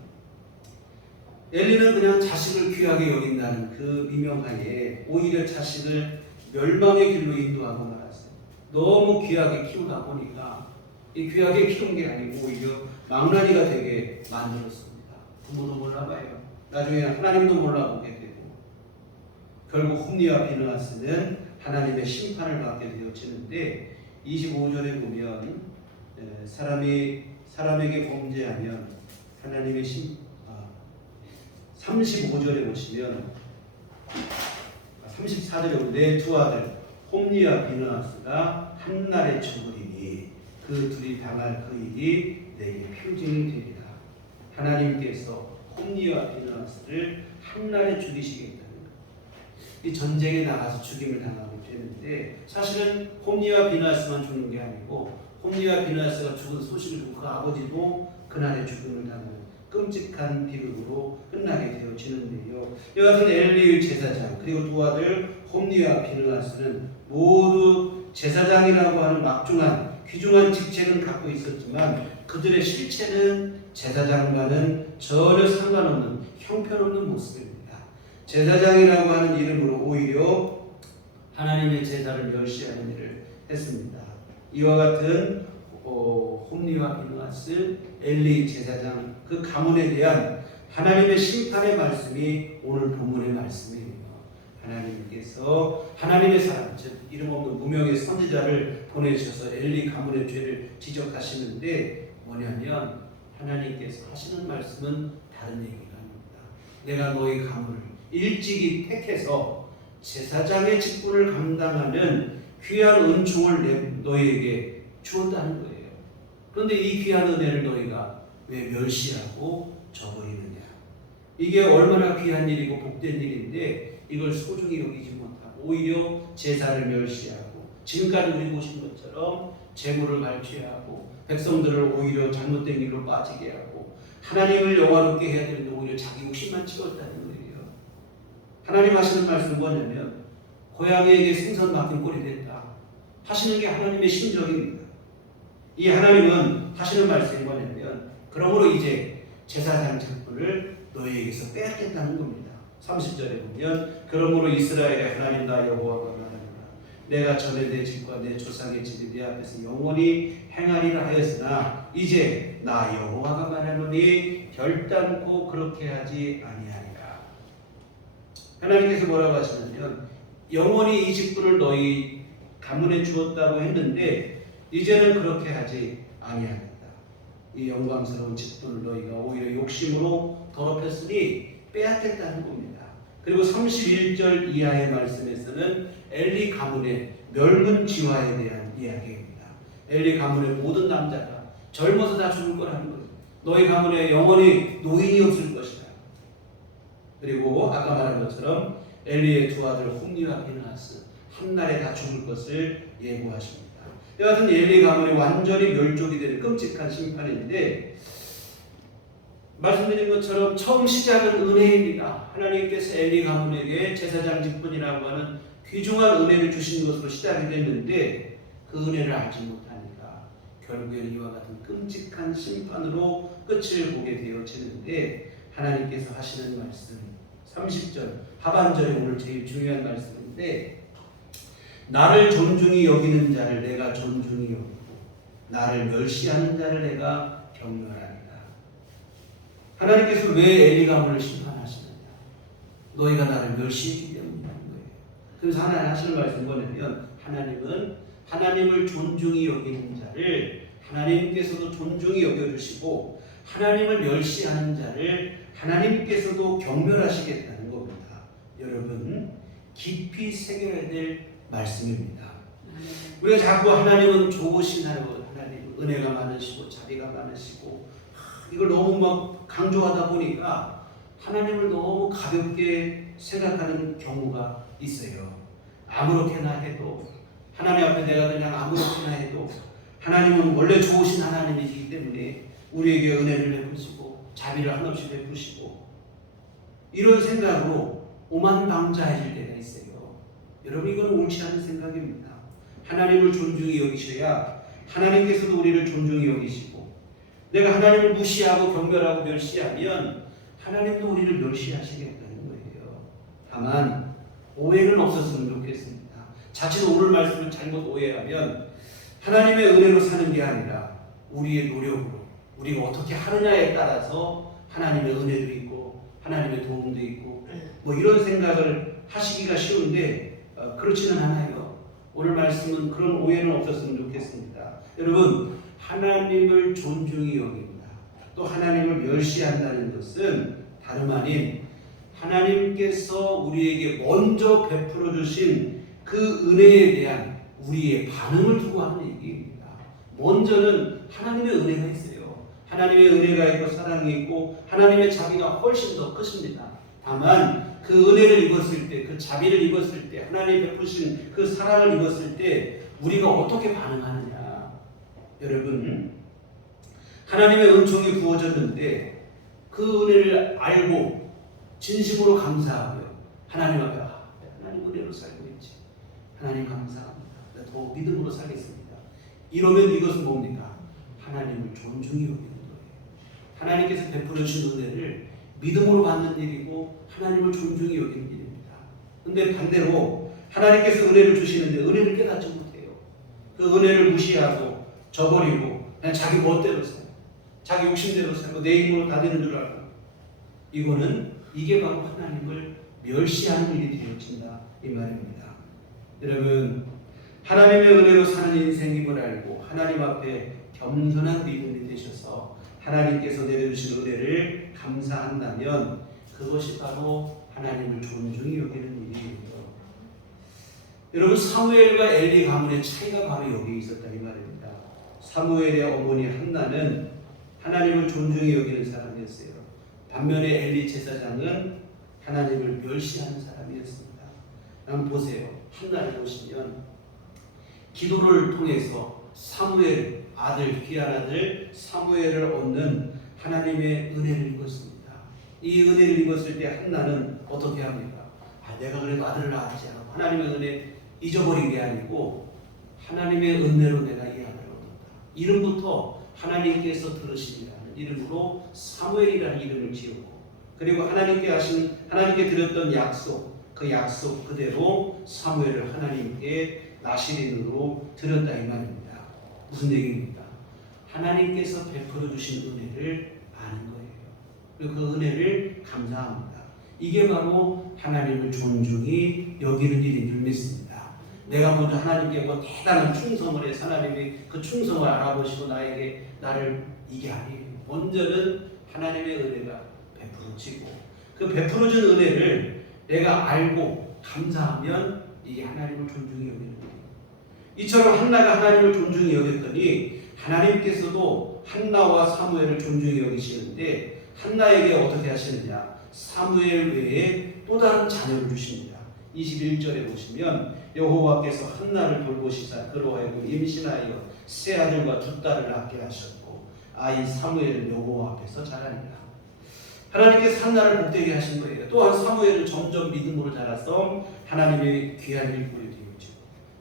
엘리는 그냥 자식을 귀하게 여긴다는 그 미명하에 오히려 자식을 멸망의 길로 인도하고 말았어요. 너무 귀하게 키우다 보니까 이 귀하게 키운 게 아니고 오히려 망나니가 되게 만들었습니다. 부모도 몰라봐요. 나중에 하나님도 몰라보게 되고 결국 홈리와 비느하스는 하나님의 심판을 받게 되어지는데 25절에 보면 사람에게 범죄하면 하나님의 35절에 보시면 34절에 보면 내 두 아들 홈리와 비느하스가 한날에 죽으리니 그 둘이 당할 그 일이 내게 표징이 되리라. 하나님께서 홈리와 비느하스를 한날에 죽이시겠다는 거예요. 이 전쟁에 나가서 죽임을 당하게 되는데 사실은 홈리와 비느하스만 죽는 게 아니고 홈리와 비느하스가 죽은 소식을 듣고 그 아버지도 그날에 죽음을 당하는 끔찍한 비극으로 끝나게 되어지는데요. 이와 같은 엘리의 제사장 그리고 두 아들 홈리와 비느하스는 모두 제사장이라고 하는 막중한 귀중한 직책은 갖고 있었지만 그들의 실체는 제사장과는 전혀 상관없는 형편없는 모습입니다. 제사장이라고 하는 이름으로 오히려 하나님의 제사를 멸시하는 일을 했습니다. 이와 같은 홈리와 비느하스, 엘리 제사장 그 가문에 대한 하나님의 심판의 말씀이 오늘 본문의 말씀이에요. 하나님께서 하나님의 사람, 즉 이름 없는 무명의 선지자를 보내주셔서 엘리 가문의 죄를 지적하시는데 뭐냐면 하나님께서 하시는 말씀은 다른 얘기가 아닙니다. 내가 너희 가문을 일찍이 택해서 제사장의 직분을 감당하는 귀한 은총을 너희에게 주었다는 거예요. 그런데 이 귀한 은혜를 너희가 왜 멸시하고 저버리느냐? 이게 얼마나 귀한 일이고 복된 일인데 이걸 소중히 여기지 못하고 오히려 제사를 멸시하고 지금까지 우리 보신 것처럼 재물을 갈취하고 백성들을 오히려 잘못된 길로 빠지게 하고 하나님을 영화롭게 해야 되는데 오히려 자기 욕심만 채웠다는 거예요. 하나님 하시는 말씀은 뭐냐면 고양이에게 생선 맡긴 꼴이 됐다 하시는 게 하나님의 심정입니다. 이 하나님은 하시는 말씀이 뭐냐면 그러므로 이제 제사장 직분을 너희에게서 빼앗겠다는 겁니다. 30절에 보면 그러므로 이스라엘의 하나님 나 여호와가 말하노라 내가 전에 내 집과 내 조상의 집이 내 앞에서 영원히 행하리라 하였으나 이제 나 여호와가 말하노니 결단코 그렇게 하지 아니하리라. 하나님께서 뭐라고 하시냐면 영원히 이 직분을 너희 가문에 주었다고 했는데 이제는 그렇게 하지 아니하겠다. 이 영광스러운 직분을 너희가 오히려 욕심으로 더럽혔으니 빼앗겠다는 겁니다. 그리고 31절 이하의 말씀에서는 엘리 가문의 멸문지화에 대한 이야기입니다. 엘리 가문의 모든 남자가 젊어서 다 죽을 거라는 거예요. 너희 가문에 영원히 노인이 없을 것이다. 그리고 아까 말한 것처럼 엘리의 두 아들 홈리와 비느하스 한날에 다 죽을 것을 예고하십니다. 여하튼 엘리 가문이 완전히 멸족이 되는 끔찍한 심판인데 말씀드린 것처럼 처음 시작은 은혜입니다. 하나님께서 엘리 가문에게 제사장 직분이라고 하는 귀중한 은혜를 주신 것으로 시작이 됐는데 그 은혜를 알지 못하니까 결국에는 이와 같은 끔찍한 심판으로 끝을 보게 되어지는데 하나님께서 하시는 말씀 30절 하반절이 오늘 제일 중요한 말씀인데 나를 존중히 여기는 자를 내가 존중히 여기고 나를 멸시하는 자를 내가 경멸하리라. 하나님께서 왜 엘리 가문을 심판하시느냐? 너희가 나를 멸시했기 때문이라는 거예요. 그래서 하나님 하시는 말씀은 뭐냐면 하나님은 하나님을 존중히 여기는 자를 하나님께서도 존중히 여겨주시고 하나님을 멸시하는 자를 하나님께서도 경멸하시겠다는 겁니다. 여러분 깊이 새겨야 될 말씀입니다. 우리가 자꾸 하나님은 좋으신 하나님, 은혜가 많으시고 자비가 많으시고 이걸 너무 막 강조하다 보니까 하나님을 너무 가볍게 생각하는 경우가 있어요. 아무렇게나 해도 하나님 앞에 내가 그냥 아무렇게나 해도 하나님은 원래 좋으신 하나님이기 때문에 우리에게 은혜를 베푸시고 자비를 한없이 베푸시고 이런 생각으로 오만방자해질 때가 있어요. 여러분 이건 옳지 않은 생각입니다. 하나님을 존중히 여기셔야 하나님께서도 우리를 존중히 여기시고 내가 하나님을 무시하고 경멸하고 멸시하면 하나님도 우리를 멸시하시겠다는 거예요. 다만 오해는 없었으면 좋겠습니다. 자칫 오늘 말씀을 잘못 오해하면 하나님의 은혜로 사는 게 아니라 우리의 노력으로 우리가 어떻게 하느냐에 따라서 하나님의 은혜도 있고 하나님의 도움도 있고 뭐 이런 생각을 하시기가 쉬운데 그렇지는 않아요. 오늘 말씀은 그런 오해는 없었으면 좋겠습니다. 여러분 하나님을 존중히 여깁니다. 또 하나님을 멸시한다는 것은 다름 아닌 하나님께서 우리에게 먼저 베풀어 주신 그 은혜에 대한 우리의 반응을 두고 하는 얘기입니다. 먼저는 하나님의 은혜가 있어요. 하나님의 은혜가 있고 사랑이 있고 하나님의 자비가 훨씬 더 크십니다. 다만 그 은혜를 입었을 때, 그 자비를 입었을 때, 하나님 베푸신 그 사랑을 입었을 때 우리가 어떻게 반응하느냐. 여러분 하나님의 은총이 부어졌는데 그 은혜를 알고 진심으로 감사하고요. 하나님 앞에 하나님 은혜로 살고 있지. 하나님 감사합니다. 더 믿음으로 살겠습니다. 이러면 이것은 뭡니까? 하나님을 존중히 여기는 거예요. 하나님께서 베풀어 주신 은혜를 믿음으로 받는 일이고 하나님을 존중히 여기는 일입니다. 그런데 반대로 하나님께서 은혜를 주시는데 은혜를 깨닫지 못해요. 그 은혜를 무시하고 저버리고 그냥 자기 멋대로 살고 자기 욕심대로 살고 내 힘으로 다 되는 줄 알고 이게 바로 하나님을 멸시하는 일이 되어진다 이 말입니다. 여러분 하나님의 은혜로 사는 인생임을 알고 하나님 앞에 겸손한 믿음이 되셔서 하나님께서 내려주신 은혜를 감사한다면 그것이 바로 하나님을 존중히 여기는 일이에요. 여러분 사무엘과 엘리 가문의 차이가 바로 여기 있었다 이 말입니다. 사무엘의 어머니 한나는 하나님을 존중히 여기는 사람이었어요. 반면에 엘리 제사장은 하나님을 멸시하는 사람이었습니다. 한번 보세요. 한나를 보시면 기도를 통해서 사무엘 아들, 귀한 아들 사무엘을 얻는 하나님의 은혜를 입었습니다. 이 은혜를 입었을 때 한나는 어떻게 합니까? 내가 그래도 아들을 낳았지 않아. 하나님의 은혜 잊어버린 게 아니고 하나님의 은혜로 내가 이 아들을 얻었다. 이름부터 하나님께서 들으시리라는 이름으로 사무엘이라는 이름을 지었고, 그리고 하나님께 드렸던 약속, 그 약속 그대로 사무엘을 하나님께 나시린으로 드렸다 이 말입니다. 무슨 얘기입니까? 하나님께서 베풀어 주신 은혜를 아는 거예요. 그리고 그 은혜를 감사합니다. 이게 바로 하나님을 존중히 여기는 일인 줄 믿습니다. 내가 먼저 하나님께 대단한 충성을 해서 하나님이 그 충성을 알아보시고 나를 이게 아니에요. 먼저는 하나님의 은혜가 베풀어지고, 그 베풀어진 은혜를 내가 알고 감사하면 이게 하나님을 존중히 여기는 거예요. 이처럼 한나가 하나님을 존중히 여겼더니 하나님께서도 한나와 사무엘을 존중히 여기시는데 한나에게 어떻게 하시느냐? 사무엘 외에 또 다른 자녀를 주십니다. 21절에 보시면 여호와께서 한나를 돌보시사 그로 하여금 임신하여 세 아들과 두 딸을 낳게 하셨고 아이 사무엘은 여호와 앞에서 자라니라. 하나님께서 한나를 복되게 하신 거예요. 또한 사무엘은 점점 믿음으로 자라서 하나님의 귀한 일꾼이 되었죠.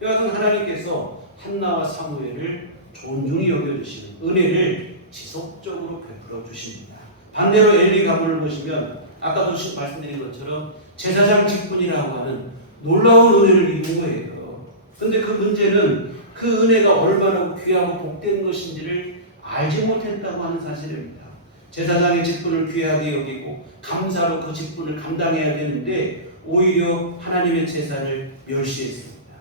여하튼 하나님께서 한나와 사무엘을 존중히 여겨주시는 은혜를 지속적으로 베풀어 주십니다. 반대로 엘리 가문을 보시면 아까도 말씀드린 것처럼 제사장 직분이라고 하는 놀라운 은혜를 입은 거예요. 그런데 그 문제는 그 은혜가 얼마나 귀하고 복된 것인지를 알지 못했다고 하는 사실입니다. 제사장의 직분을 귀하게 여기고 감사로 그 직분을 감당해야 되는데 오히려 하나님의 제사를 멸시했습니다.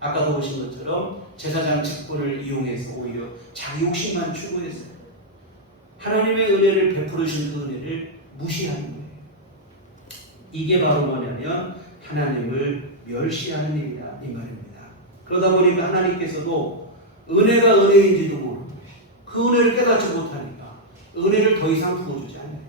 아까도 보신 것처럼 제사장 직분을 이용해서 오히려 자기 욕심만 추구했어요. 하나님의 은혜를 베풀어 주신 그 은혜를 무시하는 거예요. 이게 바로 뭐냐면 하나님을 멸시하는 일이다 이 말입니다. 그러다 보니까 하나님께서도 은혜가 은혜인지도 모르고 그 은혜를 깨닫지 못하니까 은혜를 더 이상 부어주지 않아요.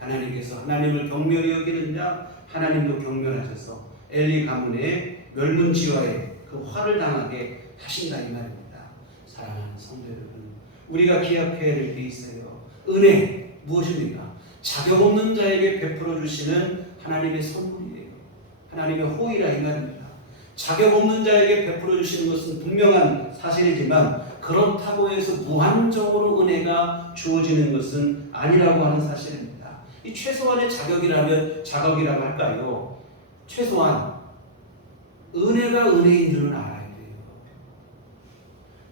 하나님께서 하나님을 경멸히 여기는 자 하나님도 경멸하셔서 엘리 가문의 멸문지화에 그 화를 당하게 하신다 이 말입니다. 사랑하는 성도 여러분, 우리가 기억해야 될 게 있어요. 은혜 무엇입니까? 자격 없는 자에게 베풀어 주시는 하나님의 선물이에요. 하나님의 호의라 이 말입니다. 자격 없는 자에게 베풀어 주시는 것은 분명한 사실이지만 그렇다고 해서 무한적으로 은혜가 주어지는 것은 아니라고 하는 사실입니다. 이 최소한의 자격이라고 할까요? 최소한 은혜가 은혜인 줄은 알아야 돼요.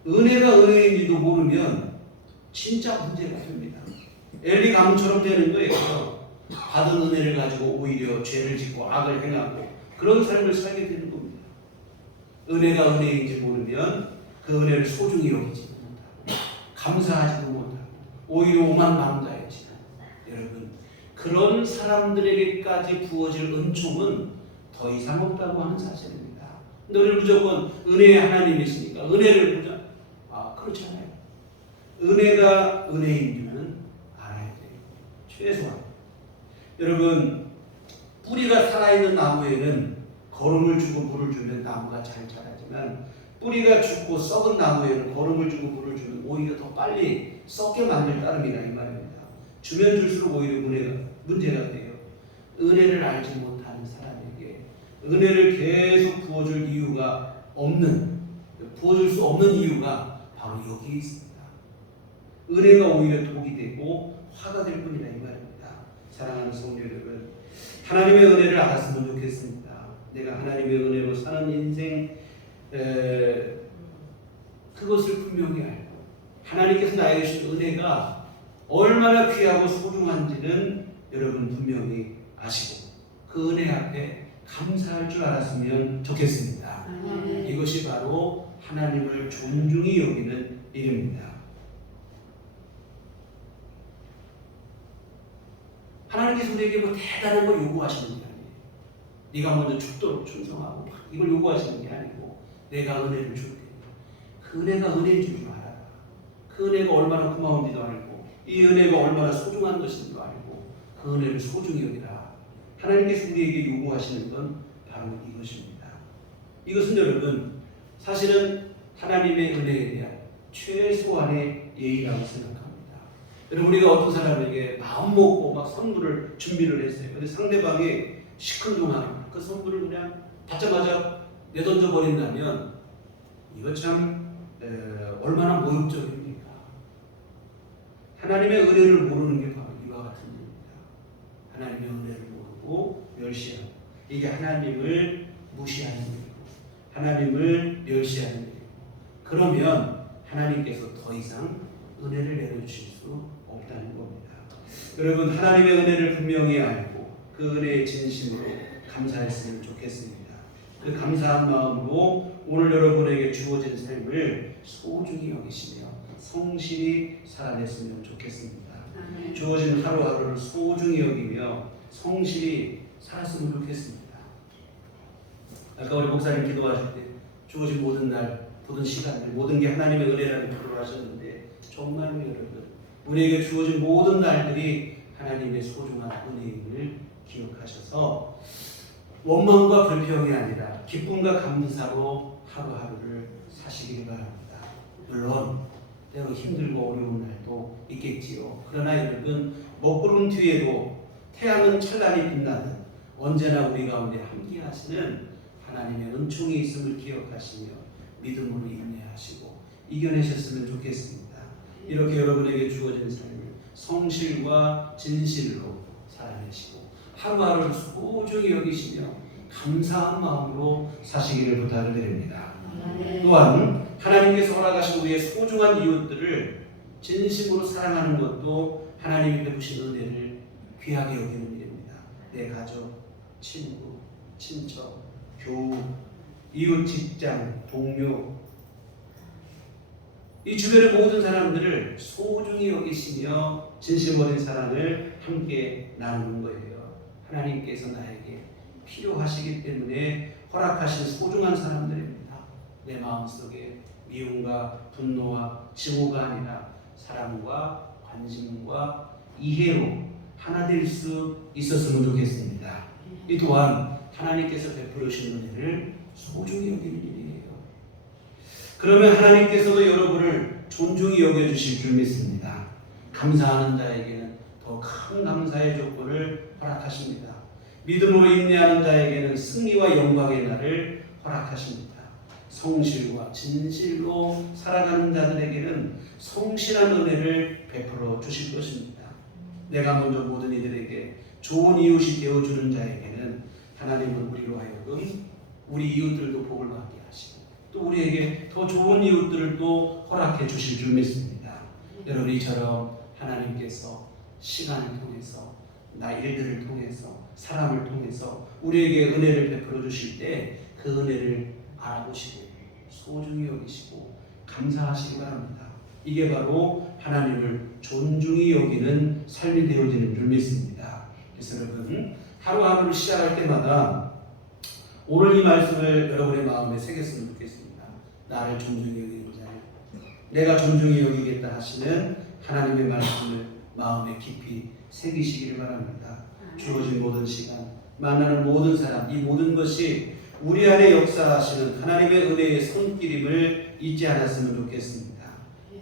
은혜가 은혜인지도 모르면 진짜 문제가 됩니다. 엘리 가문처럼 되는 거예요. 받은 은혜를 가지고 오히려 죄를 짓고 악을 행하고 그런 삶을 살게 되는 겁니다. 은혜가 은혜인지 모르면 그 은혜를 소중히 여기지 못하고 감사하지도 못하고 오히려 오만망자해지는 여러분, 그런 사람들에게까지 부어질 은총은 더 이상 없다고 하는 사실입니다. 너를 무조건 은혜의 하나님이시니까 은혜를 보자. 그렇지 않아요. 은혜가 은혜인 줄은 알아야 돼요. 최소한. 여러분, 뿌리가 살아있는 나무에는 거름을 주고 물을 주면 나무가 잘 자라지만 뿌리가 죽고 썩은 나무에는 거름을 주고 물을 주면 오히려 더 빨리 썩게 만들 따름이다 이 말입니다. 주면 줄수록 오히려 문제가 돼요. 은혜를 알지 못하는 사람에게 은혜를 계속 부어줄 수 없는 이유가 바로 여기 있습니다. 은혜가 오히려 독이 되고 화가 될 뿐이다 이 말입니다. 사랑하는 성도 여러분, 하나님의 은혜를 알았으면 좋겠습니다. 내가 하나님의 은혜로 사는 인생 그것을 분명히 알고 하나님께서 나에게 주신 은혜가 얼마나 귀하고 소중한지는 여러분 분명히 아시고 그 은혜 앞에 감사할 줄 알았으면 좋겠습니다. 이것이 바로 하나님을 존중히 여기는 일입니다. 하나님께서 우리에게 대단한 걸 요구하시는 게 아니에요. 네가 먼저 죽도록 충성하고 이걸 요구하시는 게 아니고 내가 은혜를 줄게. 그 은혜가 은혜인 줄 알아라. 그 은혜가 얼마나 고마운지도 알고 이 은혜가 얼마나 소중한 것인지도 알고 그 은혜를 소중히 여기라. 하나님께서 우리에게 요구하시는 건 바로 이것입니다. 이것은 여러분 사실은 하나님의 은혜에 대한 최소한의 예의라고 생각합니다. 여러분 우리가 어떤 사람에게 마음 먹고 막 선물을 준비를 했어요. 근데 상대방이 시큰둥하는 그 선물을 그냥 받자마자 내던져 버린다면 이거 참 얼마나 모욕적입니까? 하나님의 은혜를 모르는 게 바로 이와 같은 일입니다. 하나님의 은혜를 모르고 멸시하는, 이게 하나님을 무시하는 일이고 하나님을 멸시하는 일이고, 그러면 하나님께서 더 이상 은혜를 내려주실 수 없다는 겁니다. 여러분 하나님의 은혜를 분명히 알고 그 은혜의 진심으로 감사했으면 좋겠습니다. 그 감사한 마음으로 오늘 여러분에게 주어진 삶을 소중히 여기시며 성실히 살아냈으면 좋겠습니다. 주어진 하루하루를 소중히 여기며 성실히 살았으면 좋겠습니다. 아까 우리 목사님 기도하실 때 주어진 모든 날, 모든 시간들, 모든 게 하나님의 은혜라는 기도를 하셨는데 정말로 여러분 우리에게 주어진 모든 날들이 하나님의 소중한 은혜임을 기억하셔서 원망과 불평이 아니라 기쁨과 감사로 하루하루를 사시길 바랍니다. 물론 때로 힘들고 어려운 날도 있겠지요. 그러나 여러분 먹구름 뒤에도 태양은 찬란히 빛나듯 언제나 우리 가운데 함께 하시는 하나님의 은총이 있음을 기억하시며 믿음으로 인내하시고 이겨내셨으면 좋겠습니다. 이렇게 여러분에게 주어진 삶을 성실과 진실로 살아내시고 하루하루를 소중히 여기시며 감사한 마음으로 사시기를 부탁을 드립니다. 또한 하나님께서 허락하신 우리의 소중한 이웃들을 진심으로 사랑하는 것도 하나님이 베푸신 은혜를 귀하게 여기는 일입니다. 내 가족, 친구, 친척, 교우, 이웃, 직장, 동료, 이 주변의 모든 사람들을 소중히 여기시며 진심 어린 사랑을 함께 나누는 거예요. 하나님께서 나에게 필요하시기 때문에 허락하신 소중한 사람들입니다. 내 마음속에 미움과 분노와 증오가 아니라 사랑과 관심과 이해로 하나 될 수 있었으면 좋겠습니다. 이 또한 하나님께서 베풀어 주신 은혜를 소중히 여기는 일이에요. 그러면 하나님께서도 여러분을 존중히 여겨주실 줄 믿습니다. 감사하는 자에게는 더 큰 감사의 조건을 허락하십니다. 믿음으로 인내하는 자에게는 승리와 영광의 날을 허락하십니다. 성실과 진실로 살아가는 자들에게는 성실한 은혜를 베풀어 주실 것입니다. 내가 먼저 모든 이들에게 좋은 이웃이 되어주는 자에게는 하나님은 우리로 하여금 우리 이웃들도 복을 받게 하시고 또 우리에게 더 좋은 이웃들을 또 허락해 주실 줄 믿습니다. 여러분 이처럼 하나님께서 시간을 통해서 나 일들을 통해서 사람을 통해서 우리에게 은혜를 베풀어 주실 때 그 은혜를 알아보시고 소중히 여기시고 감사하시기 바랍니다. 이게 바로 하나님을 존중히 여기는 삶이 되어지는 줄 믿습니다. 그래서 여러분 하루하루를 시작할 때마다 오늘 이 말씀을 여러분의 마음에 새겼으면 좋겠습니다. 나를 존중히 여기는 자, 내가 존중히 여기겠다 하시는 하나님의 말씀을 마음에 깊이 새기시기를 바랍니다. 주어진 모든 시간, 만나는 모든 사람, 이 모든 것이 우리 안에 역사하시는 하나님의 은혜의 손길임을 잊지 않았으면 좋겠습니다.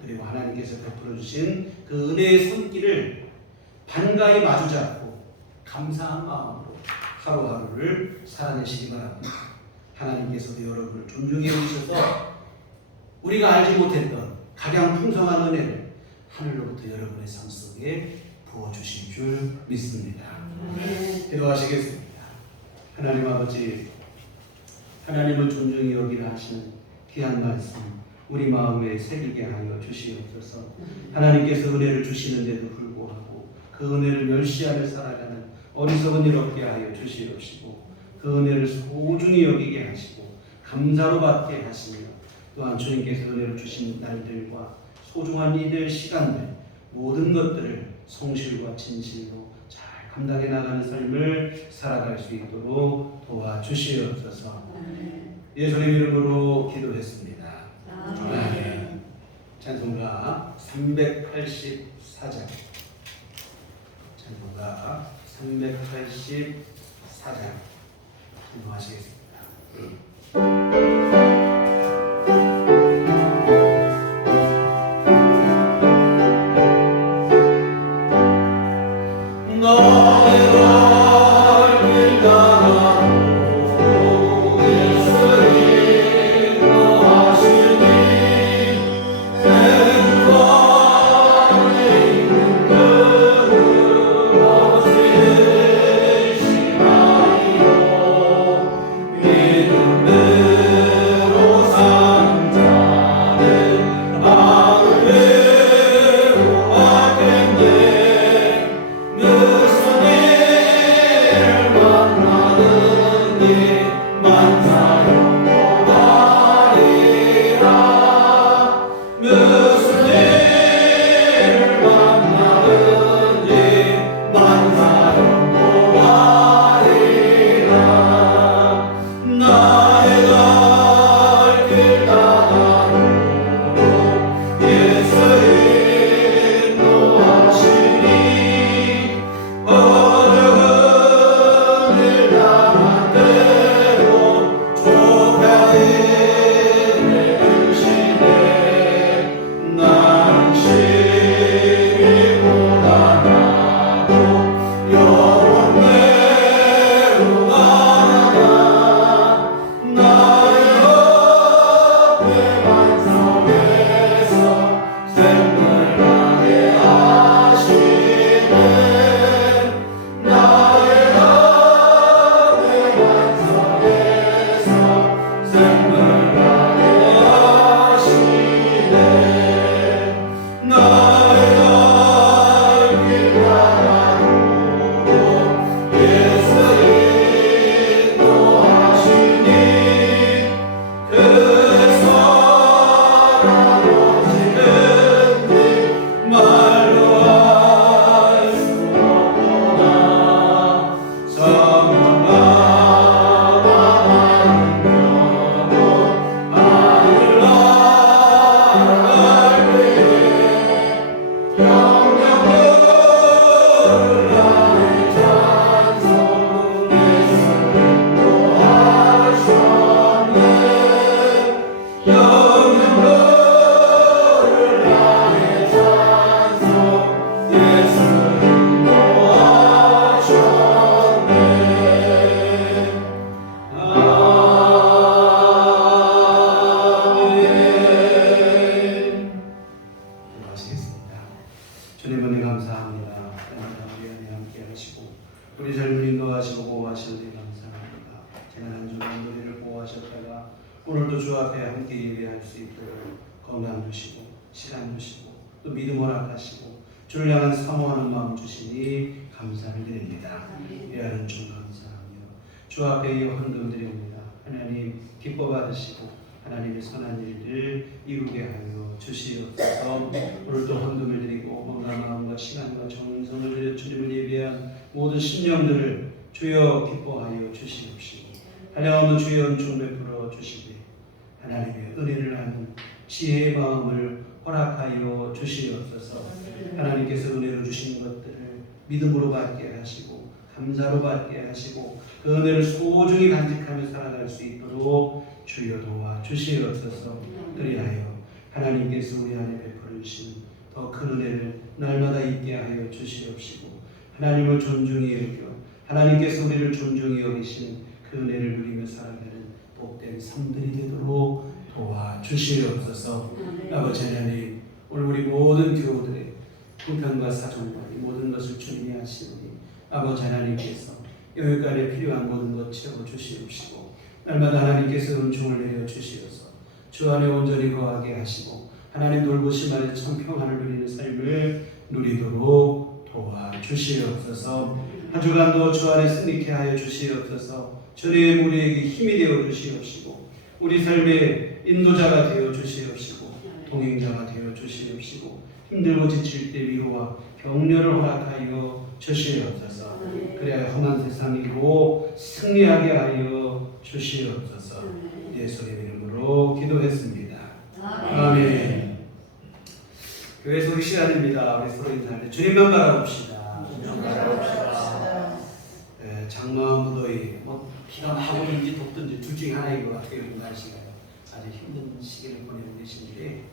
그리고 하나님께서 베풀어 주신 그 은혜의 손길을 반가이 마주잡고 감사한 마음으로 하루하루를 살아내시기 바랍니다. 하나님께서도 여러분을 존중해 주셔서 우리가 알지 못했던 가장 풍성한 은혜를 하늘로부터 여러분의 삶 속에 부어주실 줄 믿습니다. 기도하시겠습니다. 하나님 아버지, 하나님을 존중히 여기라 하시는 귀한 말씀 우리 마음에 새기게 하여 주시옵소서. 하나님께서 은혜를 주시는데도 불구하고 그 은혜를 멸시하며 살아가는 어리석은 일 없게 하여 주시옵시고 그 은혜를 소중히 여기게 하시고 감사로 받게 하시며 또한 주님께서 은혜를 주신 날들과 소중한 이들 시간들 모든 것들을 성실과 진실로 잘 감당해 나가는 삶을 살아갈 수 있도록 도와주시옵소서. 예수님 이름으로 기도했습니다. 아멘. 찬송가 384장 찬송가 누가 384장 공부하시겠습니다. 주님 은혜 감사합니다. 날마다 우리 안에 함께 하시고 우리 삶을 인도하시고 보호하시는 데 감사합니다. 지난 한 주간 우리를 보호하셨다가 오늘도 주 앞에 함께 예배할 수 있도록 건강 주시고 시간 주시고 또 믿음 허락하시고 주를 향한 사모하는 마음 주시니 감사를 드립니다. 예하는 주 감사하며 주 앞에 이 헌금 드립니다. 하나님 기뻐 받으시고 하나님의 선한 일을 이루게 하여 주시옵소서. 오늘도 헌금을 드리고 건강한 마음과 시간과 정성을 들여 주님을 예배한 모든 신령들을 주여 기뻐하여 주시옵시고 하나님은 주의 은총 베풀어 주시되 하나님의 은혜를 아는 지혜의 마음을 허락하여 주시옵소서. 하나님께서 은혜로 주신 것들을 믿음으로 받게 하시고 감사로 받게 하시고 그 은혜를 소중히 간직하며 살아갈 수 있도록 주여 도와 주시옵소서. 그리하여 하나님께서 우리 안에 베풀어 주신 더 큰 은혜를 날마다 있게 하여 주시옵시고 하나님을 존중히 여겨 하나님께서 우리를 존중히 여기신 그 은혜를 누리며 살아가는 복된 삶들이 되도록 도와 주시옵소서. 아버지 하나님, 오늘 우리 모든 교우들의 형편과 사정과 이 모든 것을 주님이 하시오니 아버지 하나님께서 여기까지 필요한 모든 것 채워 주시옵시고 날마다 하나님께서 은총을 내려 주시어서 주 안에 온전히 거하게 하시고 하나님 돌보심 안에 참 평안을 누리는 삶을 누리도록 도와 주시옵소서. 한 주간도 주 안에 승리케 하여 주시옵소서. 주의 우리에게 힘이 되어 주시옵시고 우리 삶의 인도자가 되어 주시옵시고 동행자가 되어 주시옵시고 힘들고 지칠 때 위로와 격려를 허락하여 주시옵소서. 그래야 험한 세상이고 승리하게 하여 주시옵소서. 예수의 이름으로 기도했습니다. 아멘. 교회 소리 시간입니다. 우리 서로 인사할 때 주님만 바라봅시다. 장마 무더위, 뭐 비가 막 오는지 덥든지 둘 중에 하나인 것 같아요. 요즘 날씨가 아주 힘든 시기를 보내고 계신데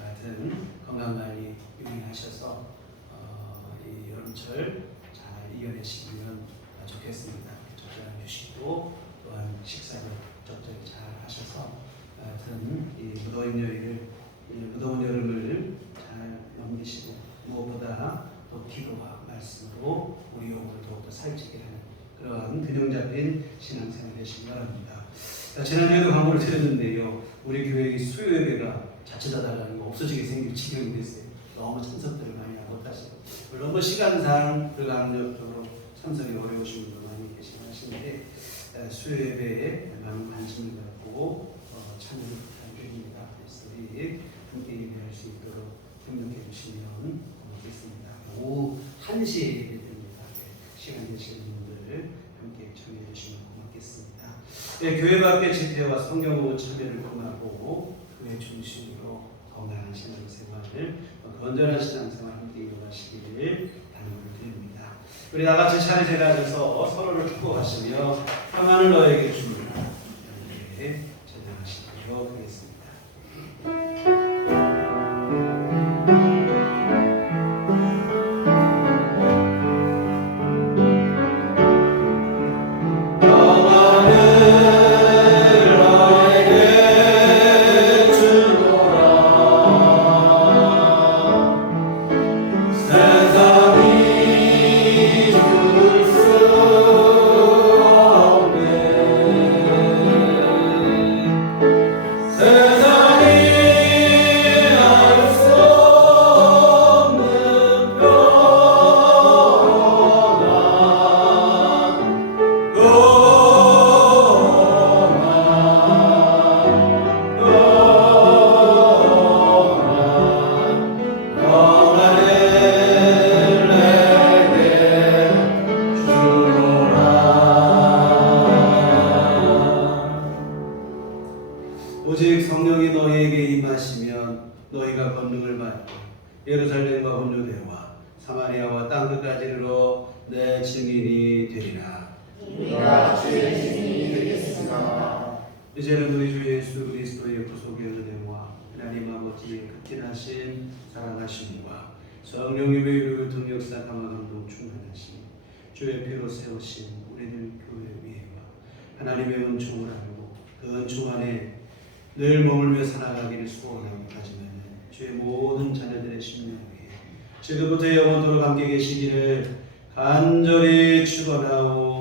하여튼 건강관리 유의하셔서 이 여름철 잘 이겨내시면 좋겠습니다. 적절한 휴식도 또한 식사도 적절히 잘 하셔서 하여튼 이 무더운 여름을 잘 넘기시고 무엇보다 또 기도와 말씀으로 우리 영혼을 더욱더 살찌게 하는 그러한 균형 잡힌 신앙생활 되시기 바랍니다. 지난주에도 광고를 드렸는데요. 우리 교회의 수요 예배가 자칫하다가 없어지게 생길 지경이 됐어요. 너무 참석들을 많이 못하시고 물론 뭐 시간상 불가항력적으로 참석이 어려우신 분도 많이 계시긴 하시는데 수요 예배에 많은 관심을 갖고 참여를 부탁드립니다. 그래서 우리 함께 예배할 수 있도록 협력해 주시면 고맙겠습니다. 오후 1시에 예배드립니다. 시간 되시는 분들 함께 참여해 주시면 고맙겠습니다. 교회 밖의 집회와 성경으로 참여를 통하고 교회 중심으로 건강한 신앙생활을 건전한 신앙생활 함께 이루어가시기를 당부를 드립니다. 우리 다 같이 차례 가져서 서로를 축복하시며 평안을 너에게 줍니다. 이렇게 찬양하시도록 하겠습니다. 오직 성령이 너희에게 임하시면 너희가 권능을 받고 예루살렘과 혼유대와 사마리아와 땅끝까지 이르러 내 증인이 되리라. 우리가 주의 증인이 되겠으나 이제는 우리 주 예수 그리스도의 구속의 은혜와 하나님 아버지의 극진하신 사랑하심과 성령의 외유를 등역사 강화감동 충만하심 주의 피로 세우신 우리들 교회 위에와 하나님의 은총을 알고 그 은총 안에 늘 머물며 살아가기를 소원하고 하지만 주의 모든 자녀들의 심령 위에 지금부터 영원토록 함께 계시기를 간절히 축원하오.